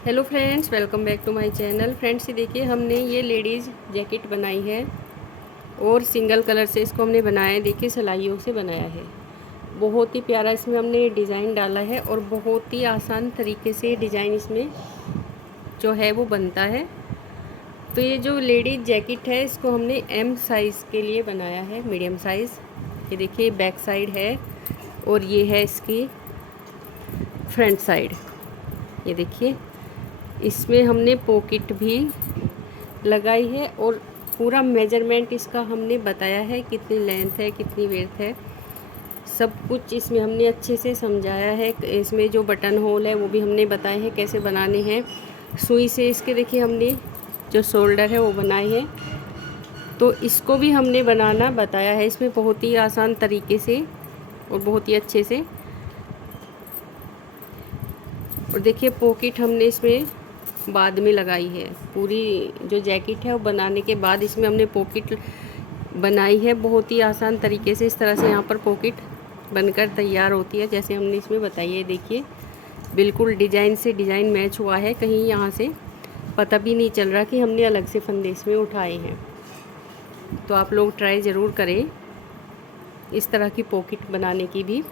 Hello friends, welcome back to my channel. Friends, ये देखिए हमने ये लेडीज़ जैकेट बनाई है और सिंगल कलर से इसको हमने बनाया है। देखिए सिलाइयों से बनाया है, बहुत ही प्यारा इसमें हमने डिज़ाइन डाला है और बहुत ही आसान तरीके से डिज़ाइन इसमें जो है वो बनता है। तो ये जो लेडीज़ जैकेट है इसको हमने एम साइज़ के लिए बनाया है, मीडियम साइज़। ये देखिए बैक साइड है और ये है इसकी फ्रंट साइड। ये देखिए इसमें हमने पॉकेट भी लगाई है और पूरा मेजरमेंट इसका हमने बताया है, कितनी लेंथ है कितनी विड्थ है, सब कुछ इसमें हमने अच्छे से समझाया है। इसमें जो बटन होल है वो भी हमने बताए हैं कैसे बनाने हैं। सुई से इसके देखिए हमने जो शोल्डर है वो बनाए हैं, तो इसको भी हमने बनाना बताया है इसमें बहुत ही आसान तरीके से और बहुत ही अच्छे से। और देखिए पॉकेट हमने इसमें बाद में लगाई है। पूरी जो जैकेट है वो बनाने के बाद इसमें हमने पॉकेट बनाई है बहुत ही आसान तरीके से। इस तरह से यहाँ पर पॉकेट बनकर तैयार होती है जैसे हमने इसमें बताई है। देखिए बिल्कुल डिज़ाइन से डिज़ाइन मैच हुआ है, कहीं यहाँ से पता भी नहीं चल रहा कि हमने अलग से फंदे इसमें उठाए हैं। तो आप लोग ट्राई ज़रूर करें इस तरह की पॉकेट बनाने की भी।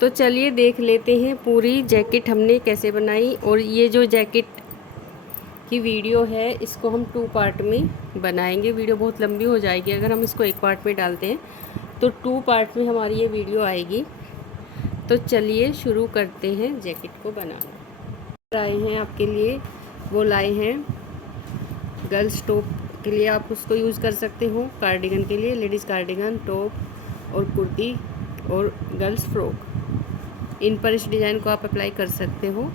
तो चलिए देख लेते हैं पूरी जैकेट हमने कैसे बनाई। और ये जो जैकेट की वीडियो है इसको हम 2 पार्ट में बनाएंगे। वीडियो बहुत लंबी हो जाएगी अगर हम इसको 1 पार्ट में डालते हैं, तो 2 पार्ट में हमारी ये वीडियो आएगी। तो चलिए शुरू करते हैं जैकेट को बनाना। आए हैं आपके लिए, वो लाए हैं गर्ल्स टॉप के लिए, आप उसको यूज़ कर सकते हो। कार्डिगन के लिए लेडीज़ कार्डिगन, टॉप और कुर्ती और गर्ल्स फ्रॉक, इन पर इस डिज़ाइन को आप अप्लाई कर सकते हो।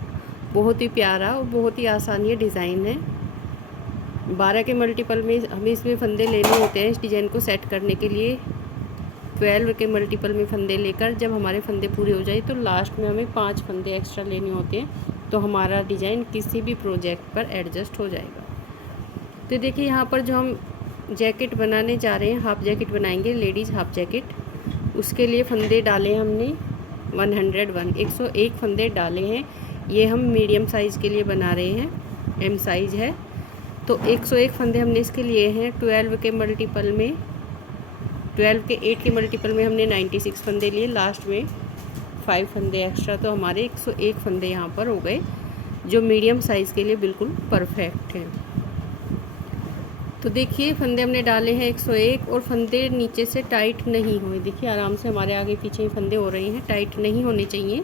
बहुत ही प्यारा और बहुत ही आसान ये डिज़ाइन है। 12 के मल्टीपल में हमें इसमें फंदे लेने होते हैं इस डिज़ाइन को सेट करने के लिए। 12 के मल्टीपल में फंदे लेकर जब हमारे फंदे पूरे हो जाए तो लास्ट में हमें 5 फंदे एक्स्ट्रा लेने होते हैं, तो हमारा डिज़ाइन किसी भी प्रोजेक्ट पर एडजस्ट हो जाएगा। तो देखिए यहाँ पर जो हम जैकेट बनाने जा रहे हैं, हाफ जैकेट बनाएंगे, लेडीज़ हाफ जैकेट। उसके लिए फंदे डाले हमने 101 फंदे डाले हैं। ये हम मीडियम साइज़ के लिए बना रहे हैं, एम साइज़ है तो 101 फंदे हमने इसके लिए हैं। 12 के मल्टीपल में 12 के 8 के मल्टीपल में हमने 96 फंदे लिए, लास्ट में 5 फंदे एक्स्ट्रा, तो हमारे 101 फंदे यहाँ पर हो गए, जो मीडियम साइज़ के लिए बिल्कुल परफेक्ट है। तो देखिए फंदे हमने डाले हैं 101 और फंदे नीचे से टाइट नहीं हुए। देखिए आराम से हमारे आगे पीछे ही फंदे हो रहे हैं, टाइट नहीं होने चाहिए,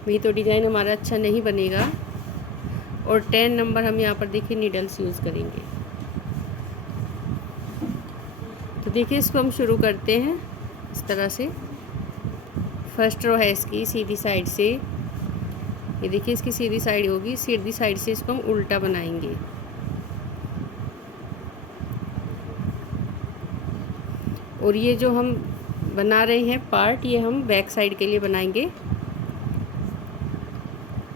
नहीं तो डिज़ाइन हमारा अच्छा नहीं बनेगा। और 10 नंबर हम यहाँ पर देखिए नीडल्स यूज़ करेंगे। तो देखिए इसको हम शुरू करते हैं इस तरह से। फर्स्ट रो है इसकी सीधी साइड से, ये देखिए इसकी सीधी साइड होगी, सीधी साइड से इसको हम उल्टा बनाएंगे। और ये जो हम बना रहे हैं पार्ट, ये हम बैक साइड के लिए बनाएंगे।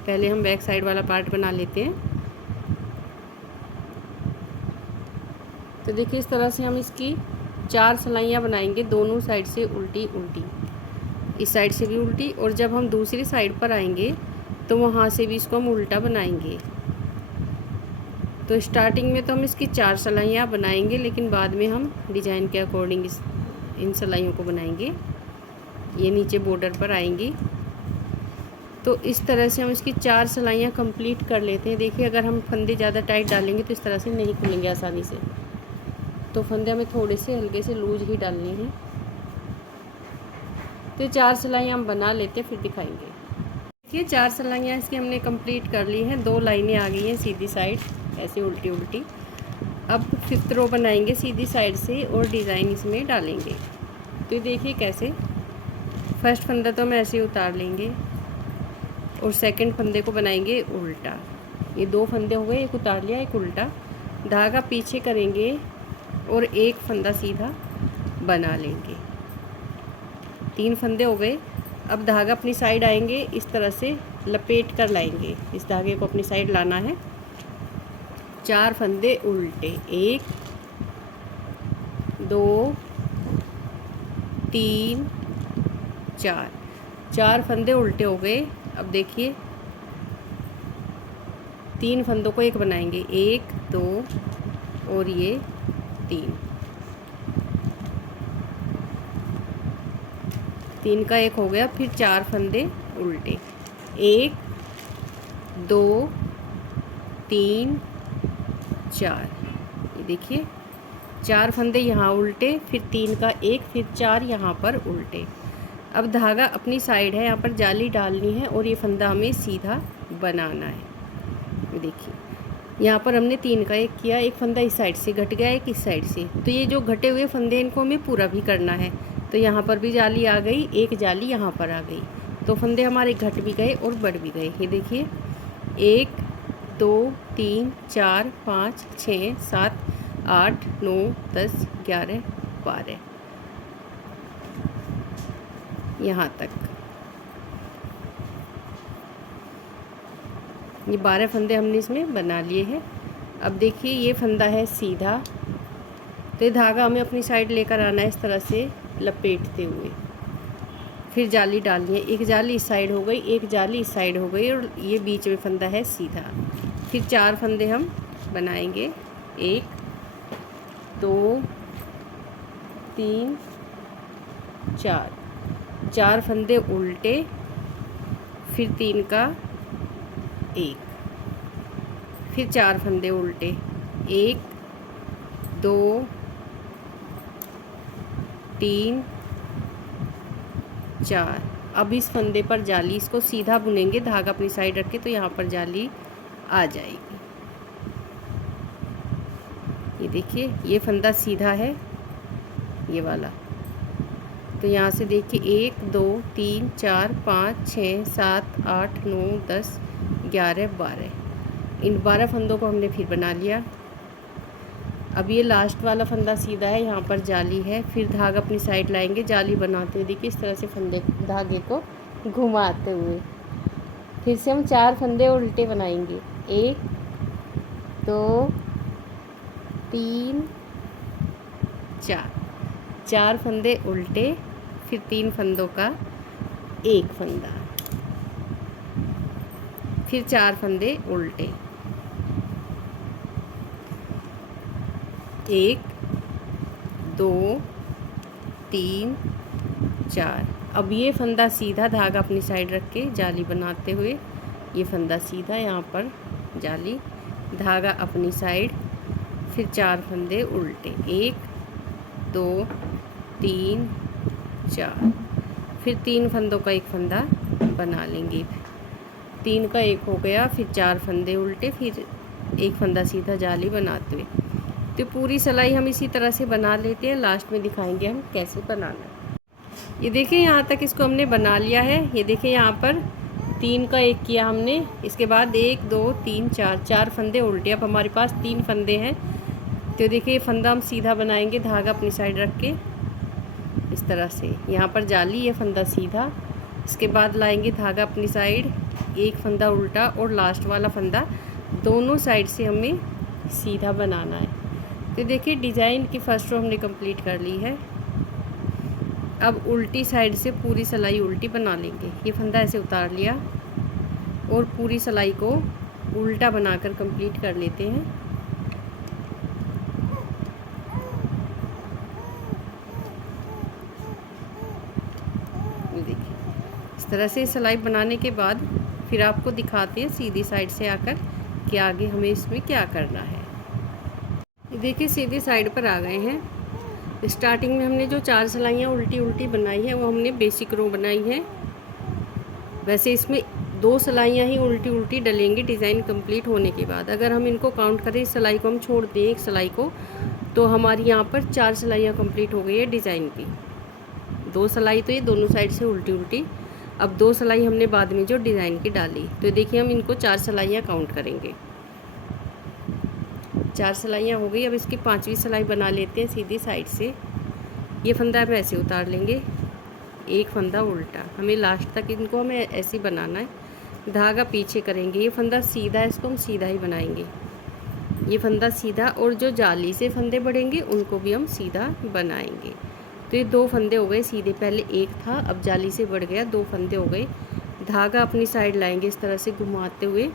पहले हम बैक साइड वाला पार्ट बना लेते हैं। तो देखिए इस तरह से हम इसकी 4 सिलाइयाँ बनाएंगे, दोनों साइड से उल्टी उल्टी, इस साइड से भी उल्टी, और जब हम दूसरी साइड पर आएंगे तो वहाँ से भी इसको हम उल्टा बनाएंगे। तो स्टार्टिंग में तो हम इसकी 4 सिलाइयाँ बनाएंगे, लेकिन बाद में हम डिज़ाइन के अकॉर्डिंग इन सिलाइयों को बनाएंगे। ये नीचे बॉर्डर पर आएंगी। तो इस तरह से हम इसकी 4 सिलाइयाँ कंप्लीट कर लेते हैं। देखिए अगर हम फंदे ज़्यादा टाइट डालेंगे तो इस तरह से नहीं खुलेंगे आसानी से, तो फंदे हमें थोड़े से हल्के से लूज ही डालने हैं। तो 4 सिलाइयाँ हम बना लेते हैं, फिर दिखाएंगे। देखिए 4 सिलाइयाँ इसकी हमने कंप्लीट कर ली हैं, 2 लाइनें आ गई हैं सीधी साइड ऐसे उल्टी उल्टी। अब 5th रो बनाएंगे सीधी साइड से और डिज़ाइन इसमें डालेंगे। तो देखिए कैसे, फर्स्ट फंदा तो हम ऐसे ही उतार लेंगे और सेकंड फंदे को बनाएंगे उल्टा। ये 2 फंदे हो गए, एक उतार लिया एक उल्टा, धागा पीछे करेंगे और एक फंदा सीधा बना लेंगे। 3 फंदे हो गए। अब धागा अपनी साइड आएंगे, इस तरह से लपेट कर लाएंगे, इस धागे को अपनी साइड लाना है। 4 फंदे उल्टे, 1 2 3 4, 4 फंदे उल्टे हो गए। अब देखिए 3 फंदों को एक बनाएंगे, 1 2 और ये 3, 3 का एक हो गया। फिर 4 फंदे उल्टे, 1 2 3 4, ये देखिए 4 फंदे यहाँ उल्टे, फिर 3 का एक, फिर 4 यहाँ पर उल्टे। अब धागा अपनी साइड है, यहाँ पर जाली डालनी है और ये फंदा हमें सीधा बनाना है। देखिए यहाँ पर हमने 3 का एक किया, एक फंदा इस साइड से घट गया, एक इस साइड से। तो ये जो घटे हुए फंदे इनको हमें पूरा भी करना है। तो यहाँ पर भी जाली आ गई, एक जाली यहाँ पर आ गई, तो फंदे हमारे घट भी गए और बढ़ भी गए। ये देखिए 1 2 3 4 5 6 7 8 9 10 11 12, यहाँ तक। ये 12 फंदे हमने इसमें बना लिए हैं। अब देखिए ये फंदा है सीधा, तो ये धागा हमें अपनी साइड लेकर आना है इस तरह से लपेटते हुए। फिर जाली डालनी है, एक जाली इस साइड हो गई, एक जाली इस साइड हो गई, और ये बीच में फंदा है सीधा। फिर 4 फंदे हम बनाएंगे, 1 2 3 4, 4 फंदे उल्टे, फिर 3 का एक, फिर 4 फंदे उल्टे, 1 2 3 4। अब इस फंदे पर जाली, इसको सीधा बुनेंगे धागा अपनी साइड रख के, तो यहाँ पर जाली आ जाएगी। ये देखिए ये फंदा सीधा है, ये वाला। तो यहाँ से देखिए 1 2 3 4 5 6 7 8 9 10 11 12, इन 12 फंदों को हमने फिर बना लिया। अब ये लास्ट वाला फंदा सीधा है, यहाँ पर जाली है। फिर धागा अपनी साइड लाएंगे, जाली बनाते हुए देखिए इस तरह से फंदे धागे को घुमाते हुए। फिर से हम 4 फंदे उल्टे बनाएंगे, 1 2 3 4, 4 फंदे उल्टे, फिर 3 फंदों का एक फंदा, फिर 4 फंदे उल्टे, 1 2 3 4। अब ये फंदा सीधा, धागा अपनी साइड रख के जाली बनाते हुए, ये फंदा सीधा, यहाँ पर जाली, धागा अपनी साइड, फिर 4 फंदे उल्टे, 1 2 3 4, फिर 3 फंदों का एक फंदा बना लेंगे। 3 का एक हो गया, फिर 4 फंदे उल्टे, फिर एक फंदा सीधा जाली बनाते हुए। तो पूरी सिलाई हम इसी तरह से बना लेते हैं, लास्ट में दिखाएंगे हम कैसे बनाना है। ये देखिए यहाँ तक इसको हमने बना लिया है। ये देखिए यहाँ पर 3 का एक किया हमने, इसके बाद 1 2 3 4, 4 फंदे उल्टे। अब हमारे पास 3 फंदे हैं, तो देखिए फंदा हम सीधा बनाएंगे धागा अपनी साइड रख के इस तरह से। यहाँ पर जाली, ये फंदा सीधा, इसके बाद लाएंगे धागा अपनी साइड, एक फंदा उल्टा, और लास्ट वाला फंदा दोनों साइड से हमें सीधा बनाना है। तो देखिए डिज़ाइन की फर्स्ट रो हमने कंप्लीट कर ली है। अब उल्टी साइड से पूरी सिलाई उल्टी बना लेंगे। ये फंदा ऐसे उतार लिया और पूरी सिलाई को उल्टा बनाकर कंप्लीट कर लेते हैं। ये देखिए इस तरह से सिलाई बनाने के बाद फिर आपको दिखाते हैं सीधी साइड से आकर कि आगे हमें इसमें क्या करना है। देखिए सीधी साइड पर आ गए हैं। स्टार्टिंग में हमने जो 4 सिलाइयाँ उल्टी उल्टी बनाई है वो हमने बेसिक रो बनाई है। वैसे इसमें 2 सिलाइयाँ ही उल्टी उल्टी डलेंगी डिज़ाइन कंप्लीट होने के बाद। अगर हम इनको काउंट करें, इस सिलाई को हम छोड़ दें एक सिलाई को, तो हमारी यहाँ पर 4 सिलाइयाँ कंप्लीट हो गई है डिज़ाइन की। 2 सिलाई तो ये दोनों साइड से उल्टी उल्टी, अब 2 सिलाई हमने बाद में जो डिज़ाइन की डाली। तो देखिए हम इनको 4 सिलाइयाँ काउंट करेंगे। 4 सिलाइयाँ हो गई। अब इसकी 5वीं सिलाई बना लेते हैं सीधी साइड से। ये फंदा हम ऐसे उतार लेंगे, एक फंदा उल्टा, हमें लास्ट तक इनको हमें ऐसे ही बनाना है। धागा पीछे करेंगे, ये फंदा सीधा है, इसको हम सीधा ही बनाएंगे। ये फंदा सीधा, और जो जाली से फंदे बढ़ेंगे उनको भी हम सीधा बनाएंगे। तो ये 2 फंदे हो गए सीधे, पहले एक था, अब जाली से बढ़ गया, 2 फंदे हो गए। धागा अपनी साइड लाएंगे इस तरह से घुमाते हुए,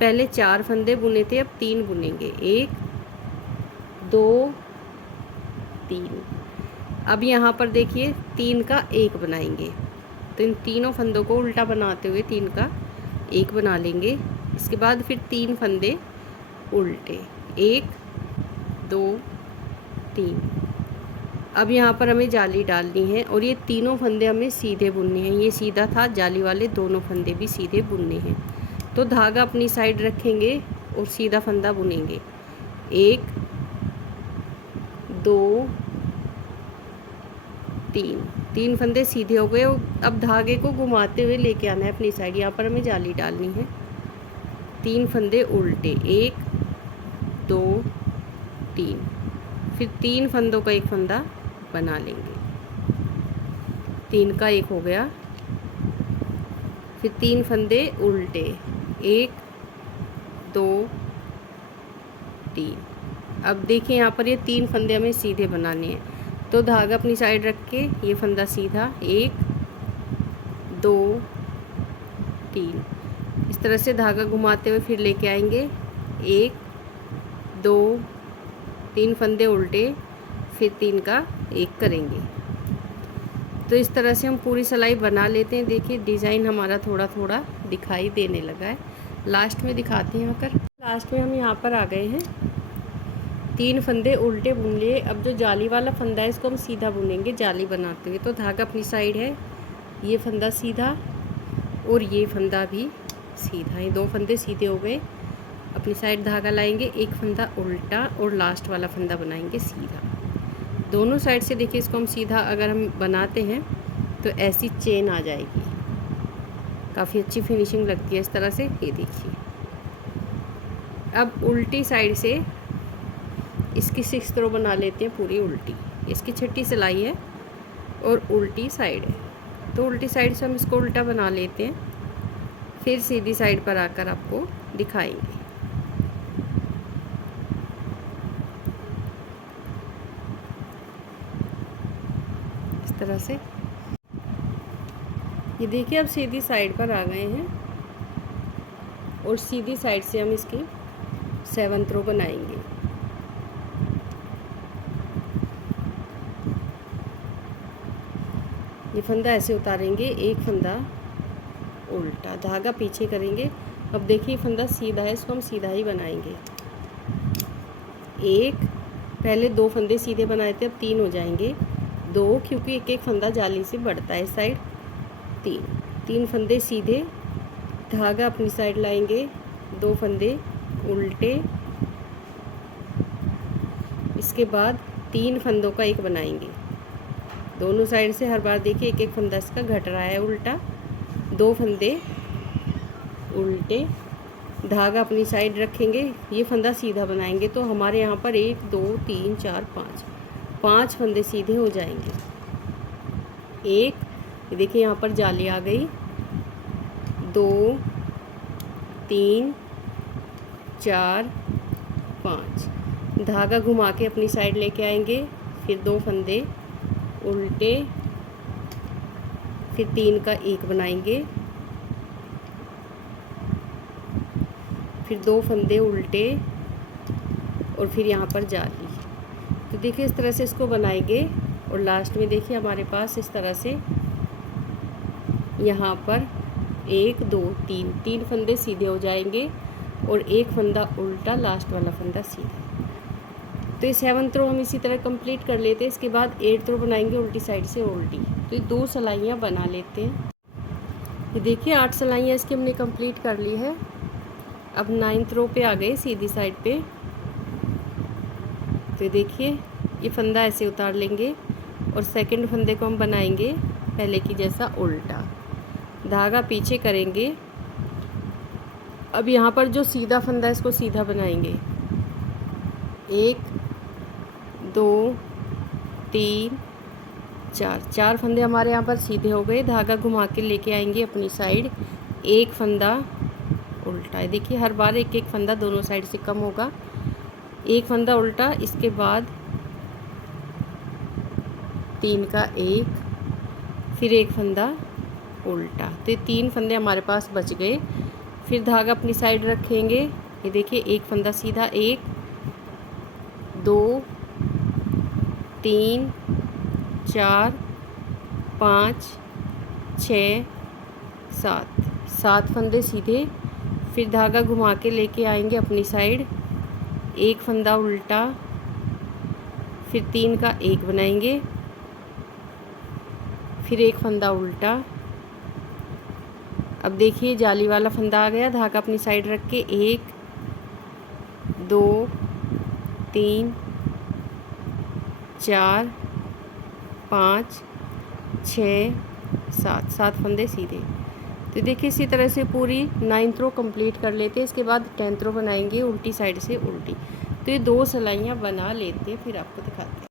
पहले 4 फंदे बुने थे, अब 3 बुनेंगे। 1 2 3। अब यहाँ पर देखिए 3 का 1 बनाएंगे, तो इन तीनों फंदों को उल्टा बनाते हुए 3 का 1 बना लेंगे। इसके बाद फिर 3 फंदे उल्टे, 1 2 3। अब यहाँ पर हमें जाली डालनी है और ये तीनों फंदे हमें सीधे बुनने हैं। ये सीधा था, जाली वाले दोनों फंदे भी सीधे बुनने हैं। तो धागा अपनी साइड रखेंगे और सीधा फंदा बुनेंगे। 1 2 3। 3 फंदे सीधे हो गए। अब धागे को घुमाते हुए लेके आना है अपनी साइड। यहाँ पर हमें जाली डालनी है। 3 फंदे उल्टे, 1 2 3। फिर 3 फंदों का एक फंदा बना लेंगे। 3 का 1 हो गया। फिर 3 फंदे उल्टे, 1 2 3। अब देखिए यहाँ पर ये 3 फंदे हमें सीधे बनाने हैं, तो धागा अपनी साइड रख के ये फंदा सीधा, 1 2 3। इस तरह से धागा घुमाते हुए फिर लेके आएंगे। 1 2 3 फंदे उल्टे, फिर 3 का 1 करेंगे। तो इस तरह से हम पूरी सिलाई बना लेते हैं। देखिए डिज़ाइन हमारा थोड़ा थोड़ा दिखाई देने लगा है। लास्ट में दिखाते हैं। यहाँ पर लास्ट में हम यहाँ पर आ गए हैं। 3 फंदे उल्टे बुन लिए। अब जो जाली वाला फंदा है इसको हम सीधा बुनेंगे जाली बनाते हुए। तो धागा अपनी साइड है, ये फंदा सीधा और ये फंदा भी सीधा। ये 2 फंदे सीधे हो गए। अपनी साइड धागा लाएंगे, एक फंदा उल्टा और लास्ट वाला फंदा बनाएंगे सीधा। दोनों साइड से देखिए इसको हम सीधा अगर हम बनाते हैं तो ऐसी चेन आ जाएगी, काफ़ी अच्छी फिनिशिंग लगती है इस तरह से। ये देखिए। अब उल्टी साइड से इसकी 6th रो बना लेते हैं पूरी उल्टी। इसकी 6ठी सिलाई है और उल्टी साइड है, तो उल्टी साइड से हम इसको उल्टा बना लेते हैं। फिर सीधी साइड पर आकर आपको दिखाएंगे। इस तरह से ये देखिए अब सीधी साइड पर आ गए हैं और सीधी साइड से हम इसकी 7th रो बनाएंगे। ये फंदा ऐसे उतारेंगे, एक फंदा उल्टा, धागा पीछे करेंगे। अब देखिए फंदा सीधा है, इसको हम सीधा ही बनाएंगे। पहले 2 फंदे सीधे बनाए थे, अब 3 हो जाएंगे। 2 क्योंकि एक एक फंदा जाली से बढ़ता है इस साइड। 3 फंदे सीधे, धागा अपनी साइड लाएंगे, 2 फंदे उल्टे। इसके बाद 3 फंदों का 1 बनाएंगे। दोनों साइड से हर बार देखिए एक एक फंदा इसका घट रहा है उल्टा। 2 फंदे उल्टे, धागा अपनी साइड रखेंगे, ये फंदा सीधा बनाएंगे। तो हमारे यहाँ पर 1 2 3 4 5 फंदे सीधे हो जाएंगे। देखिए यहाँ पर जाली आ गई। 2 3 4 5, धागा घुमा के अपनी साइड लेके आएंगे। फिर 2 फंदे उल्टे, फिर 3 का 1 बनाएंगे, फिर 2 फंदे उल्टे और फिर यहाँ पर जाली। तो देखिए इस तरह से इसको बनाएंगे और लास्ट में देखिए हमारे पास इस तरह से यहाँ पर 1 2 3 फंदे सीधे हो जाएंगे और 1 फंदा उल्टा, लास्ट वाला फंदा सीधा। तो ये 7th रो हम इसी तरह कंप्लीट कर लेते हैं। इसके बाद 8th रो बनाएंगे उल्टी साइड से उल्टी। तो ये 2 सिलाइयाँ बना लेते हैं। ये देखिए 8 सिलाइयाँ इसकी हमने कंप्लीट कर ली है। अब 9th रो पे आ गए सीधी साइड पे। तो देखिए ये फंदा ऐसे उतार लेंगे और सेकंड फंदे को हम बनाएंगे पहले की जैसा उल्टा, धागा पीछे करेंगे। अब यहाँ पर जो सीधा फंदा है इसको सीधा बनाएंगे। 1 2 3 4 फंदे हमारे यहाँ पर सीधे हो गए। धागा घुमा के लेके आएंगे अपनी साइड, 1 फंदा उल्टा है। देखिए हर बार एक एक फंदा दोनों साइड से कम होगा। 1 फंदा उल्टा, इसके बाद 3 का 1, फिर 1 फंदा उल्टा। तो ये 3 फंदे हमारे पास बच गए। फिर धागा अपनी साइड रखेंगे। ये देखिए एक फंदा सीधा, 1 2 3 4 5 6 7 फंदे सीधे। फिर धागा घुमा के लेके आएंगे अपनी साइड, एक फंदा उल्टा, फिर 3 का 1 बनाएंगे, फिर एक फंदा उल्टा। अब देखिए जाली वाला फंदा आ गया, धागा अपनी साइड रख के 1 2 3 4 5 6 7 फंदे सीधे। तो देखिए इसी तरह से पूरी 9th रो कंप्लीट कर लेते हैं। इसके बाद 10th रो बनाएंगे उल्टी साइड से उल्टी। तो ये 2 सिलाइयाँ बना लेते हैं, फिर आपको दिखाते हैं।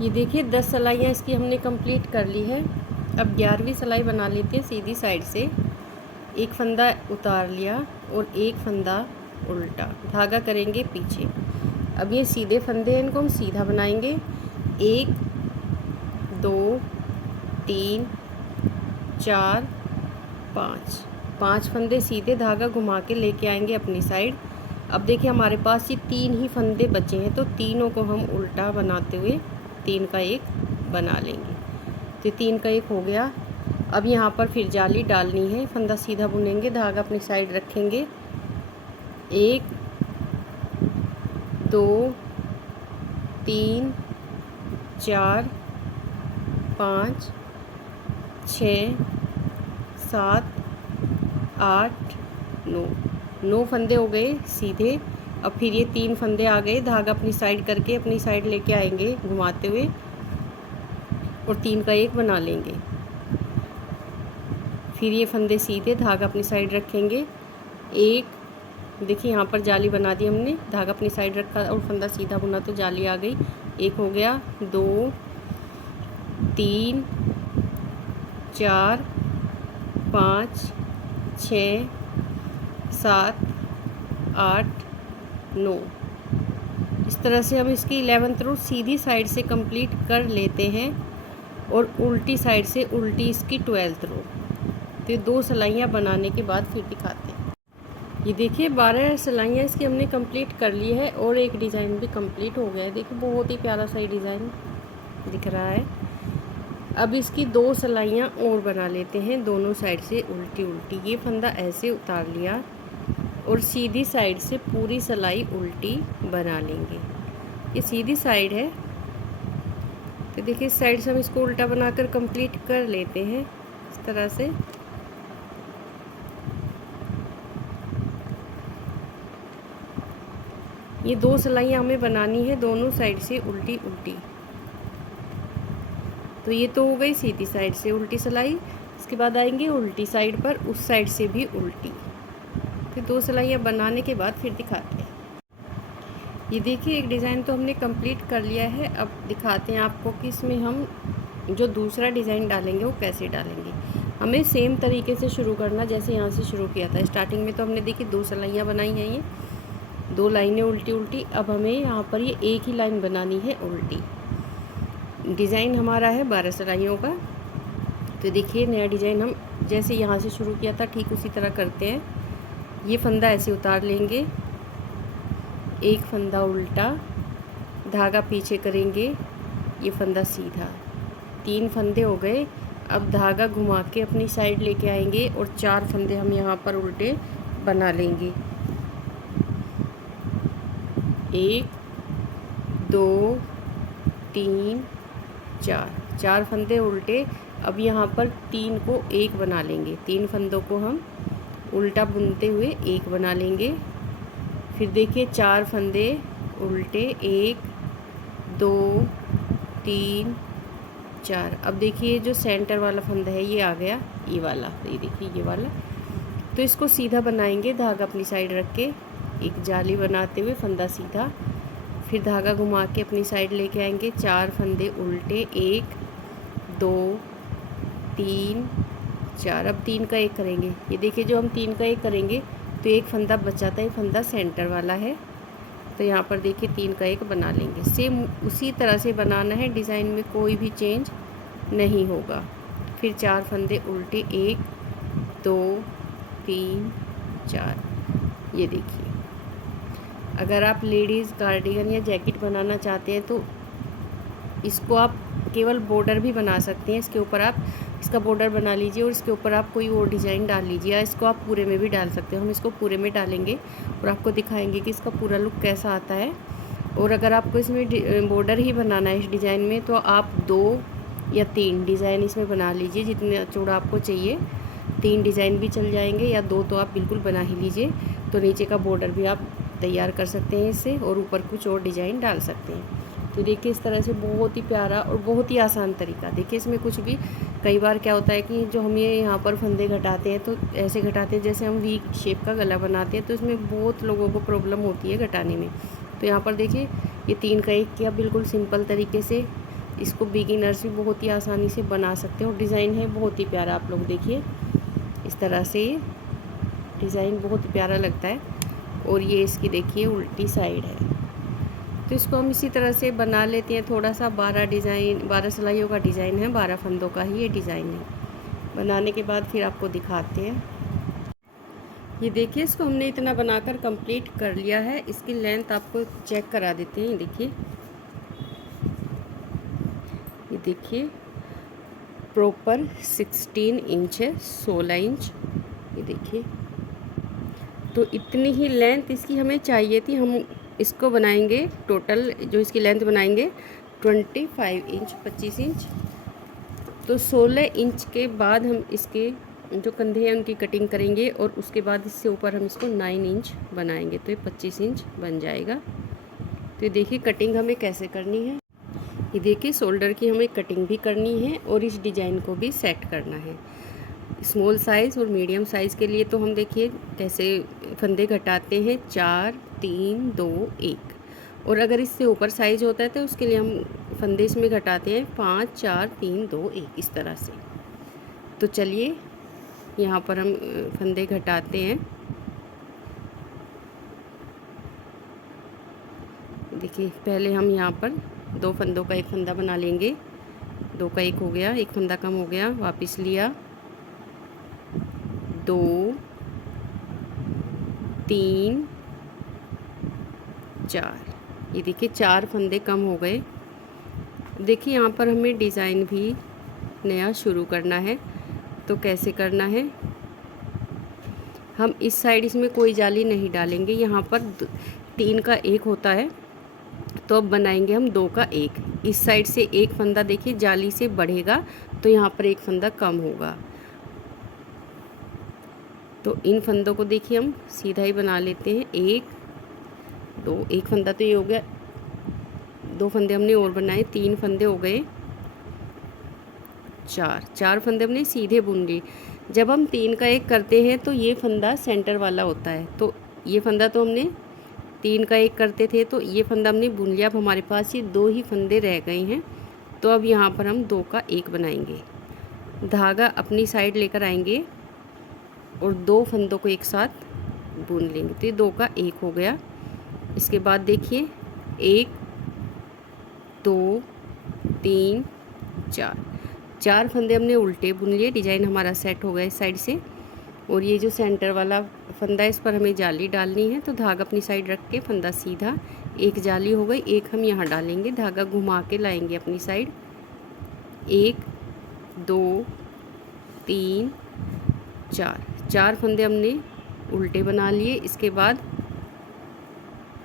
ये देखिए 10 सिलाइयाँ इसकी हमने कंप्लीट कर ली है। अब 11वीं सिलाई बना लेते हैं सीधी साइड से। एक फंदा उतार लिया और एक फंदा उल्टा, धागा करेंगे पीछे। अब ये सीधे फंदे हैं, इनको हम सीधा बनाएंगे। 1 2 3 4 5 फंदे सीधे, धागा घुमा के लेके आएंगे अपनी साइड। अब देखिए हमारे पास ये 3 ही फंदे बचे हैं, तो तीनों को हम उल्टा बनाते हुए 3 का 1 बना लेंगे। तो 3 का 1 हो गया। अब यहाँ पर फिर जाली डालनी है, फंदा सीधा बुनेंगे, धागा अपनी साइड रखेंगे। 1 2 3 4 5 6 7 8 9 फंदे हो गए सीधे। अब फिर ये 3 फंदे आ गए, धागा अपनी साइड करके अपनी साइड लेके आएंगे घुमाते हुए और 3 का 1 बना लेंगे। फिर ये फंदे सीधे, धागा अपनी साइड रखेंगे। 1 देखिए यहाँ पर जाली बना दी हमने, धागा अपनी साइड रखा और फंदा सीधा बुना तो जाली आ गई। 1 हो गया, 2 3 4 5 6 7 8 9। इस तरह से हम इसकी 11th रो सीधी साइड से कंप्लीट कर लेते हैं और उल्टी साइड से उल्टी इसकी 12th रो। तो 2 सिलाइयाँ बनाने के बाद फिर दिखाते हैं। ये देखिए 12 सिलाइयाँ इसकी हमने कंप्लीट कर ली है और एक डिज़ाइन भी कंप्लीट हो गया है। देखिए बहुत ही प्यारा सा डिज़ाइन दिख रहा है। अब इसकी 2 सिलाइयाँ और बना लेते हैं, दोनों साइड से उल्टी उल्टी। ये फंदा ऐसे उतार लिया और सीधी साइड से पूरी सिलाई उल्टी बना लेंगे। ये सीधी साइड है, तो देखिए इस साइड से हम इसको उल्टा बनाकर कंप्लीट कर लेते हैं इस तरह से। ये 2 सिलाइयाँ हमें बनानी है दोनों साइड से उल्टी उल्टी। तो ये तो हो गई सीधी साइड से उल्टी सिलाई। इसके बाद आएंगे उल्टी साइड पर, उस साइड से भी उल्टी। फिर 2 सिलाइयाँ बनाने के बाद फिर दिखाते हैं। ये देखिए एक डिज़ाइन तो हमने कंप्लीट कर लिया है। अब दिखाते हैं आपको कि इसमें हम जो दूसरा डिज़ाइन डालेंगे वो कैसे डालेंगे। हमें सेम तरीके से शुरू करना जैसे यहाँ से शुरू किया था। स्टार्टिंग में तो हमने देखी 2 सिलाइयाँ बनाई हैं, ये 2 लाइनें उल्टी उल्टी। अब हमें यहाँ पर ये एक ही लाइन बनानी है उल्टी। डिज़ाइन हमारा है 12 सिलाइयों का। तो देखिए नया डिज़ाइन हम जैसे यहाँ से शुरू किया था ठीक उसी तरह करते हैं। ये फंदा ऐसे उतार लेंगे, एक फंदा उल्टा, धागा पीछे करेंगे, ये फंदा सीधा। 3 फंदे हो गए। अब धागा घुमा के अपनी साइड लेके आएंगे और 4 फंदे हम यहाँ पर उल्टे बना लेंगे। 1 2 3 4 फंदे उल्टे। अब यहाँ पर 3 को 1 बना लेंगे। 3 फंदों को हम उल्टा बुनते हुए 1 बना लेंगे। फिर देखिए 4 फंदे उल्टे, 1 2 3 4। अब देखिए जो सेंटर वाला फंदा है ये आ गया, ये वाला, ये देखिए ये वाला। तो इसको सीधा बनाएंगे, धागा अपनी साइड रख के एक जाली बनाते हुए फंदा सीधा। फिर धागा घुमा के अपनी साइड लेके आएंगे, 4 फंदे उल्टे, 1 2 3 4। अब 3 का 1 करेंगे। ये देखिए जो हम 3 का 1 करेंगे तो एक फंदा बचाता है, फंदा सेंटर वाला है। तो यहाँ पर देखिए 3 का 1 बना लेंगे। सेम उसी तरह से बनाना है, डिज़ाइन में कोई भी चेंज नहीं होगा। फिर 4 फंदे उल्टे, 1 2 3 4। ये देखिए, अगर आप लेडीज़ कार्डिगन या जैकेट बनाना चाहते हैं तो इसको आप केवल बॉर्डर भी बना सकते हैं। इसके ऊपर आप इसका बॉर्डर बना लीजिए और इसके ऊपर आप कोई और डिज़ाइन डाल लीजिए, या इसको आप पूरे में भी डाल सकते हो। हम इसको पूरे में डालेंगे और आपको दिखाएंगे कि इसका पूरा लुक कैसा आता है। और अगर आपको इसमें बॉर्डर ही बनाना है इस डिज़ाइन में, तो आप 2 या 3 डिज़ाइन इसमें बना लीजिए, जितने चौड़ा आपको चाहिए। 3 डिज़ाइन भी चल जाएंगे, या 2 तो आप बिल्कुल बना ही लीजिए। तो नीचे का बॉर्डर भी आप तैयार कर सकते हैं इससे, और ऊपर कुछ और डिज़ाइन डाल सकते हैं। तो देखिए, इस तरह से बहुत ही प्यारा और बहुत ही आसान तरीका। देखिए, इसमें कुछ भी, कई बार क्या होता है कि जो हम ये यहाँ पर फंदे घटाते हैं तो ऐसे घटाते हैं जैसे हम वी शेप का गला बनाते हैं, तो इसमें बहुत लोगों को प्रॉब्लम होती है घटाने में। तो यहाँ पर देखिए, ये 3 का 1 किया, बिल्कुल सिंपल तरीके से। इसको बिगिनर्स भी बहुत ही आसानी से बना सकते हैं, और डिज़ाइन है बहुत ही प्यारा। आप लोग देखिए, इस तरह से ये डिज़ाइन बहुत ही प्यारा लगता है। और ये इसकी देखिए उल्टी साइड है। तो इसको हम इसी तरह से बना लेते हैं थोड़ा सा। 12 सिलाइयों का डिज़ाइन है, 12 फंदों का ही ये डिज़ाइन है। बनाने के बाद फिर आपको दिखाते हैं। ये देखिए, इसको हमने इतना बनाकर कंप्लीट कर लिया है। इसकी लेंथ आपको चेक करा देते हैं। ये देखिए प्रॉपर 16 इंच है, 16 इंच। ये देखिए, तो इतनी ही लेंथ इसकी हमें चाहिए थी। हम इसको बनाएंगे, टोटल जो इसकी लेंथ बनाएंगे 25 इंच, 25 इंच। तो 16 इंच के बाद हम इसके जो कंधे हैं उनकी कटिंग करेंगे, और उसके बाद इससे ऊपर हम इसको 9 इंच बनाएंगे, तो ये 25 इंच बन जाएगा। तो ये देखिए कटिंग हमें कैसे करनी है। ये देखिए, शोल्डर की हमें कटिंग भी करनी है और इस डिज़ाइन को भी सेट करना है। स्मॉल साइज़ और मीडियम साइज़ के लिए तो हम देखिए कैसे फंदे घटाते हैं, 4 3 2 1। और अगर इससे ऊपर साइज़ होता है तो उसके लिए हम फंदे इसमें घटाते हैं 5 4 3 2 1, इस तरह से। तो चलिए यहाँ पर हम फंदे घटाते हैं। देखिए, पहले हम यहाँ पर 2 फंदों का 1 फंदा बना लेंगे। 2 का 1 हो गया, 1 फंदा कम हो गया, वापस लिया, 2 3 4। ये देखिए 4 फंदे कम हो गए। देखिए, यहाँ पर हमें डिज़ाइन भी नया शुरू करना है। तो कैसे करना है, हम इस साइड इसमें कोई जाली नहीं डालेंगे। यहाँ पर 3 का 1 होता है, तो अब बनाएंगे हम 2 का 1। इस साइड से 1 फंदा देखिए जाली से बढ़ेगा, तो यहाँ पर 1 फंदा कम होगा। तो इन फंदों को देखिए हम सीधा ही बना लेते हैं। 1 2, 1 फंदा तो ये हो गया, 2 फंदे हमने और बनाए, 3 फंदे हो गए, 4 फंदे हमने सीधे बुन लिए। जब हम 3 का 1 करते हैं तो ये फंदा सेंटर वाला होता है। तो ये फंदा तो हमने 3 का 1 करते थे, तो ये फंदा हमने बुन लिया। अब हमारे पास ये 2 ही फंदे रह गए हैं। तो अब यहाँ पर हम 2 का 1 बनाएंगे। धागा अपनी साइड लेकर आएंगे और 2 फंदों को एक साथ बुन लेंगे। तो ये 2 का 1 हो गया। इसके बाद देखिए 1 2 3 4 फंदे हमने उल्टे बुन लिए। डिज़ाइन हमारा सेट हो गया इस साइड से। और ये जो सेंटर वाला फंदा है, इस पर हमें जाली डालनी है। तो धागा अपनी साइड रख के फंदा सीधा, 1 जाली हो गई, 1 हम यहाँ डालेंगे। धागा घुमा के लाएंगे अपनी साइड। 1 2 3 4 फंदे हमने उल्टे बना लिए। इसके बाद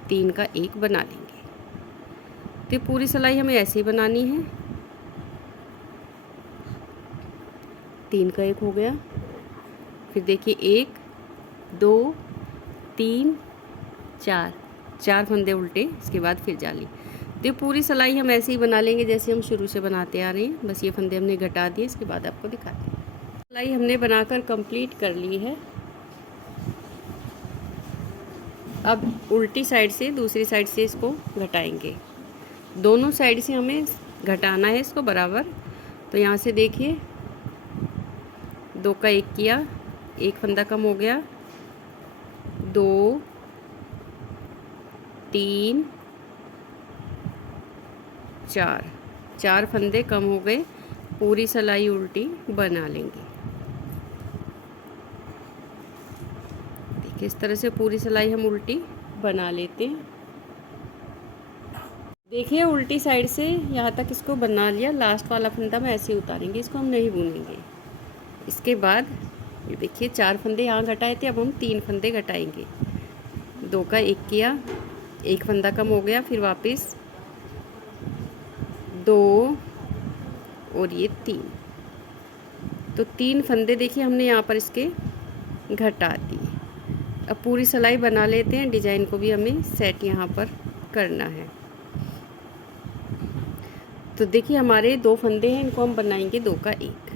3 का 1 बना लेंगे। तो पूरी सिलाई हमें ऐसे ही बनानी है। 3 का 1 हो गया, फिर देखिए 1 2 3 4 फंदे उल्टे, इसके बाद फिर जाली। तो पूरी सिलाई हम ऐसे ही बना लेंगे जैसे हम शुरू से बनाते आ रहे हैं। बस ये फंदे हमने घटा दिए, इसके बाद आपको दिखाते हैं। सिलाई हमने बनाकर कंप्लीट कर ली है। अब उल्टी साइड से दूसरी साइड से इसको घटाएंगे। दोनों साइड से हमें घटाना है इसको बराबर। तो यहाँ से देखिए 2 का 1 किया, 1 फंदा कम हो गया, 2 3 4 फंदे कम हो गए। पूरी सिलाई उल्टी बना लेंगे। देखिए इस तरह से पूरी सिलाई हम उल्टी बना लेते हैं। देखिए उल्टी साइड से यहाँ तक इसको बना लिया। लास्ट वाला फंदा हम ऐसे उतारेंगे, इसको हम नहीं बुनेंगे। इसके बाद ये देखिए 4 फंदे यहाँ घटाए थे, अब हम 3 फंदे घटाएंगे। 2 का 1 किया, 1 फंदा कम हो गया, फिर वापस 2 और ये 3, तो 3 फंदे देखिए हमने यहाँ पर इसके घटा दिए। अब पूरी सिलाई बना लेते हैं। डिजाइन को भी हमें सेट यहाँ पर करना है। तो देखिए हमारे 2 फंदे हैं, इनको हम बनाएंगे 2 का 1।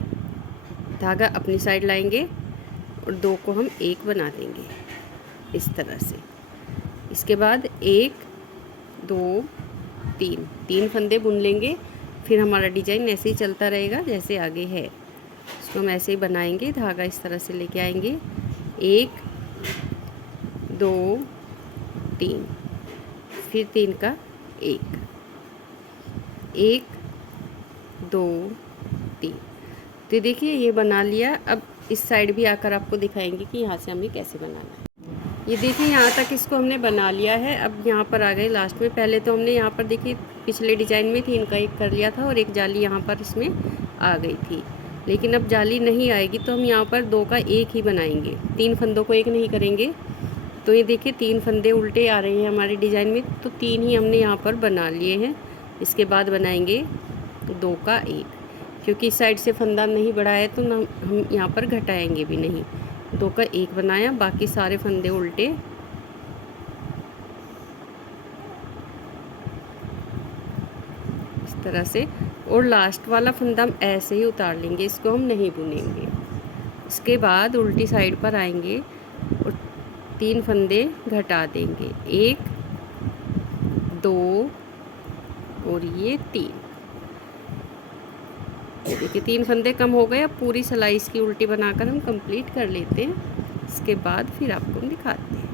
धागा अपनी साइड लाएंगे और 2 को हम 1 बना देंगे इस तरह से। इसके बाद 1 2 3 फंदे बुन लेंगे। फिर हमारा डिजाइन ऐसे ही चलता रहेगा जैसे आगे है। इसको हम ऐसे ही बनाएंगे। धागा इस तरह से लेके आएंगे, 1 2 3, फिर 3 का 1 1 2 3। तो देखिए ये बना लिया। अब इस साइड भी आकर आपको दिखाएंगे कि यहाँ से हमें कैसे बनाना है। ये देखिए यहाँ तक इसको हमने बना लिया है। अब यहाँ पर आ गए लास्ट में। पहले तो हमने यहाँ पर देखिए पिछले डिजाइन में 3 का 1 कर लिया था और एक जाली यहाँ पर इसमें आ गई थी, लेकिन अब जाली नहीं आएगी तो हम यहाँ पर 2 का 1 ही बनाएंगे। 3 फंदों को 1 नहीं करेंगे। तो ये देखिए 3 फंदे उल्टे आ रहे हैं हमारे डिजाइन में, तो 3 ही हमने यहाँ पर बना लिए हैं। इसके बाद बनाएंगे 2 का 1, क्योंकि इस साइड से फंदा नहीं बढ़ाया तो हम यहाँ पर घटाएंगे भी नहीं। 2 का 1 बनाया, बाकी सारे फंदे उल्टे। इस तरह से, और लास्ट वाला फंदा हम ऐसे ही उतार लेंगे, इसको हम नहीं बुनेंगे। इसके बाद उल्टी साइड पर आएंगे और 3 फंदे घटा देंगे, 1 2 और ये 3। देखिए 3 फंदे कम हो गए। अब पूरी सिलाई इसकी उल्टी बनाकर हम कंप्लीट कर लेते हैं। इसके बाद फिर आपको हम दिखाते हैं।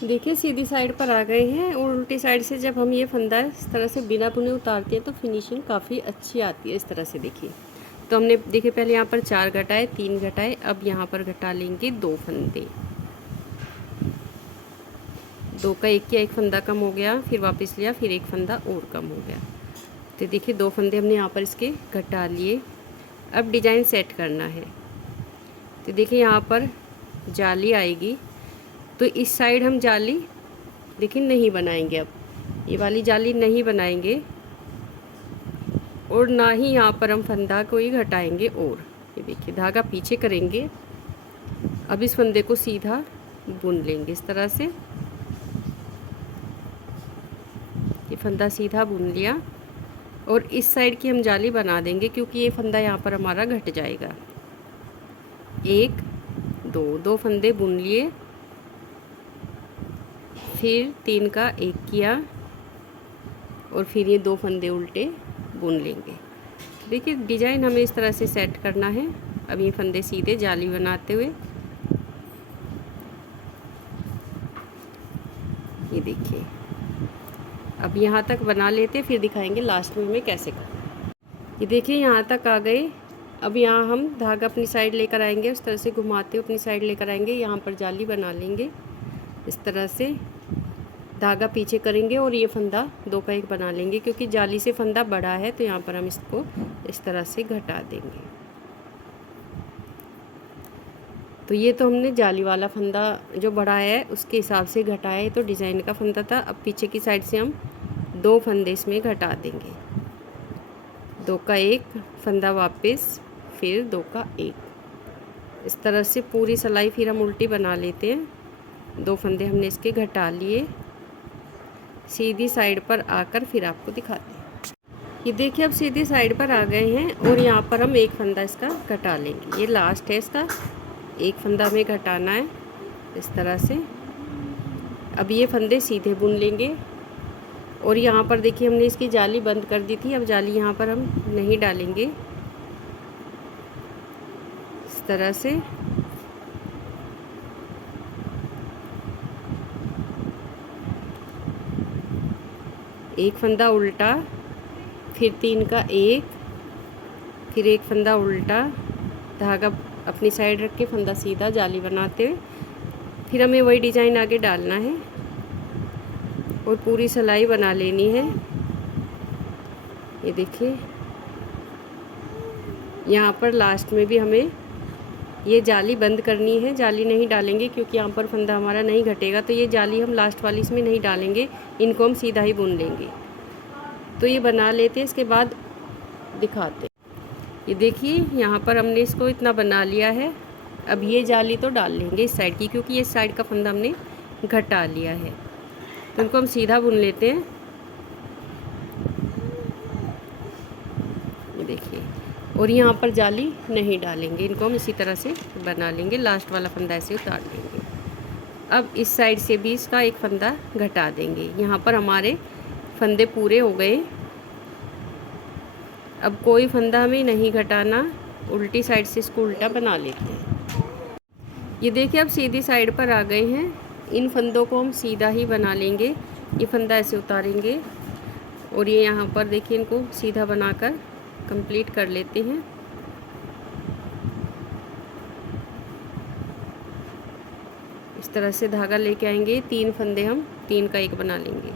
देखिए सीधी साइड पर आ गए हैं और उल्टी साइड से जब हम ये फंदा इस तरह से बिना बुने उतारते हैं तो फिनिशिंग काफ़ी अच्छी आती है। इस तरह से देखिए, तो हमने देखिए पहले यहाँ पर 4 घटाए, 3 घटाए, अब यहाँ पर घटा लेंगे 2 फंदे। 2 का 1 किया, 1 फंदा कम हो गया, फिर वापस लिया, फिर 1 फंदा और कम हो गया। तो देखिए 2 फंदे हमने यहाँ पर इसके घटा लिए। अब डिजाइन सेट करना है। तो देखिए यहाँ पर जाली आएगी, तो इस साइड हम जाली देखिए नहीं बनाएंगे। अब ये वाली जाली नहीं बनाएंगे और ना ही यहाँ पर हम फंदा को ही घटाएंगे। और ये देखिए धागा पीछे करेंगे। अब इस फंदे को सीधा बुन लेंगे इस तरह से। ये फंदा सीधा बुन लिया और इस साइड की हम जाली बना देंगे, क्योंकि ये फंदा यहाँ पर हमारा घट जाएगा। 1 2 फंदे बुन लिए, फिर 3 का 1 किया और फिर ये 2 फंदे उल्टे बुन लेंगे। देखिए डिजाइन हमें इस तरह से सेट करना है। अब ये फंदे सीधे जाली बनाते हुए, ये देखिए अब यहाँ तक बना लेते, फिर दिखाएंगे लास्ट में हमें कैसे करना है। ये देखिए यहाँ तक आ गए। अब यहाँ हम धागा अपनी साइड लेकर आएंगे, उस तरह से घुमाते हुए अपनी साइड लेकर आएंगे। यहाँ पर जाली बना लेंगे इस तरह से, धागा पीछे करेंगे और ये फंदा 2 का 1 बना लेंगे, क्योंकि जाली से फंदा बड़ा है तो यहाँ पर हम इसको इस तरह से घटा देंगे। तो ये तो हमने जाली वाला फंदा जो बड़ा है उसके हिसाब से घटाया है, तो डिज़ाइन का फंदा था। अब पीछे की साइड से हम 2 फंदे इसमें घटा देंगे। 2 का 1 फंदा वापस, फिर 2 का 1। इस तरह से पूरी सिलाई फिर हम उल्टी बना लेते हैं। 2 फंदे हमने इसके घटा लिए। सीधी साइड पर आकर फिर आपको दिखाते हैं। ये देखिए अब सीधी साइड पर आ गए हैं और यहाँ पर हम 1 फंदा इसका घटा लेंगे। ये लास्ट है इसका, 1 फंदा हमें घटाना है इस तरह से। अब ये फंदे सीधे बुन लेंगे और यहाँ पर देखिए हमने इसकी जाली बंद कर दी थी। अब जाली यहाँ पर हम नहीं डालेंगे इस तरह से। एक फंदा उल्टा, फिर 3 का एक, फिर एक फंदा उल्टा, धागा अपनी साइड रख के फंदा सीधा जाली बनाते हुए फिर हमें वही डिज़ाइन आगे डालना है और पूरी सिलाई बना लेनी है। ये देखिए यहाँ पर लास्ट में भी हमें ये जाली बंद करनी है, जाली नहीं डालेंगे क्योंकि यहाँ पर फंदा हमारा नहीं घटेगा, तो ये जाली हम लास्ट वाली इसमें नहीं डालेंगे, इनको हम सीधा ही बुन लेंगे। तो ये बना लेते हैं, इसके बाद दिखाते हैं। ये देखिए यहाँ पर हमने इसको इतना बना लिया है। अब ये जाली तो डाल लेंगे इस साइड की, क्योंकि ये साइड का फंदा हमने घटा लिया है, तो इनको हम सीधा बुन लेते हैं। ये देखिए, और यहाँ पर जाली नहीं डालेंगे, इनको हम इसी तरह से बना लेंगे, लास्ट वाला फंदा ऐसे उतार लेंगे। अब इस साइड से भी इसका एक फंदा घटा देंगे। यहाँ पर हमारे फंदे पूरे हो गए। अब कोई फंदा हमें नहीं घटाना, उल्टी साइड से इसको उल्टा बना लेते हैं। ये देखिए अब सीधी साइड पर आ गए हैं। इन फंदों को हम सीधा ही बना लेंगे। ये फंदा ऐसे उतारेंगे और ये यहाँ पर देखिए इनको सीधा बनाकर कंप्लीट कर लेते हैं। इस तरह से धागा लेके आएंगे, 3 फंदे हम 3 का एक बना लेंगे।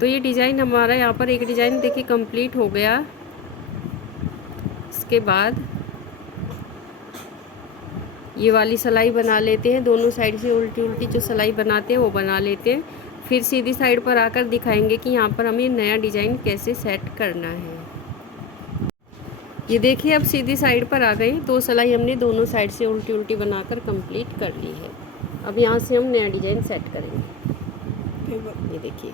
तो ये डिज़ाइन हमारा यहाँ पर एक डिज़ाइन देखिए कंप्लीट हो गया। इसके बाद ये वाली सिलाई बना लेते हैं, दोनों साइड से उल्टी उल्टी जो सिलाई बनाते हैं वो बना लेते हैं। फिर सीधी साइड पर आकर दिखाएंगे कि यहाँ पर हमें नया डिज़ाइन कैसे सेट करना है। ये देखिए अब सीधी साइड पर आ गए, 2 सिलाई हमने दोनों साइड से उल्टी उल्टी बनाकर कंप्लीट कर ली है। अब यहाँ से हम नया डिज़ाइन सेट करेंगे। ये देखिए,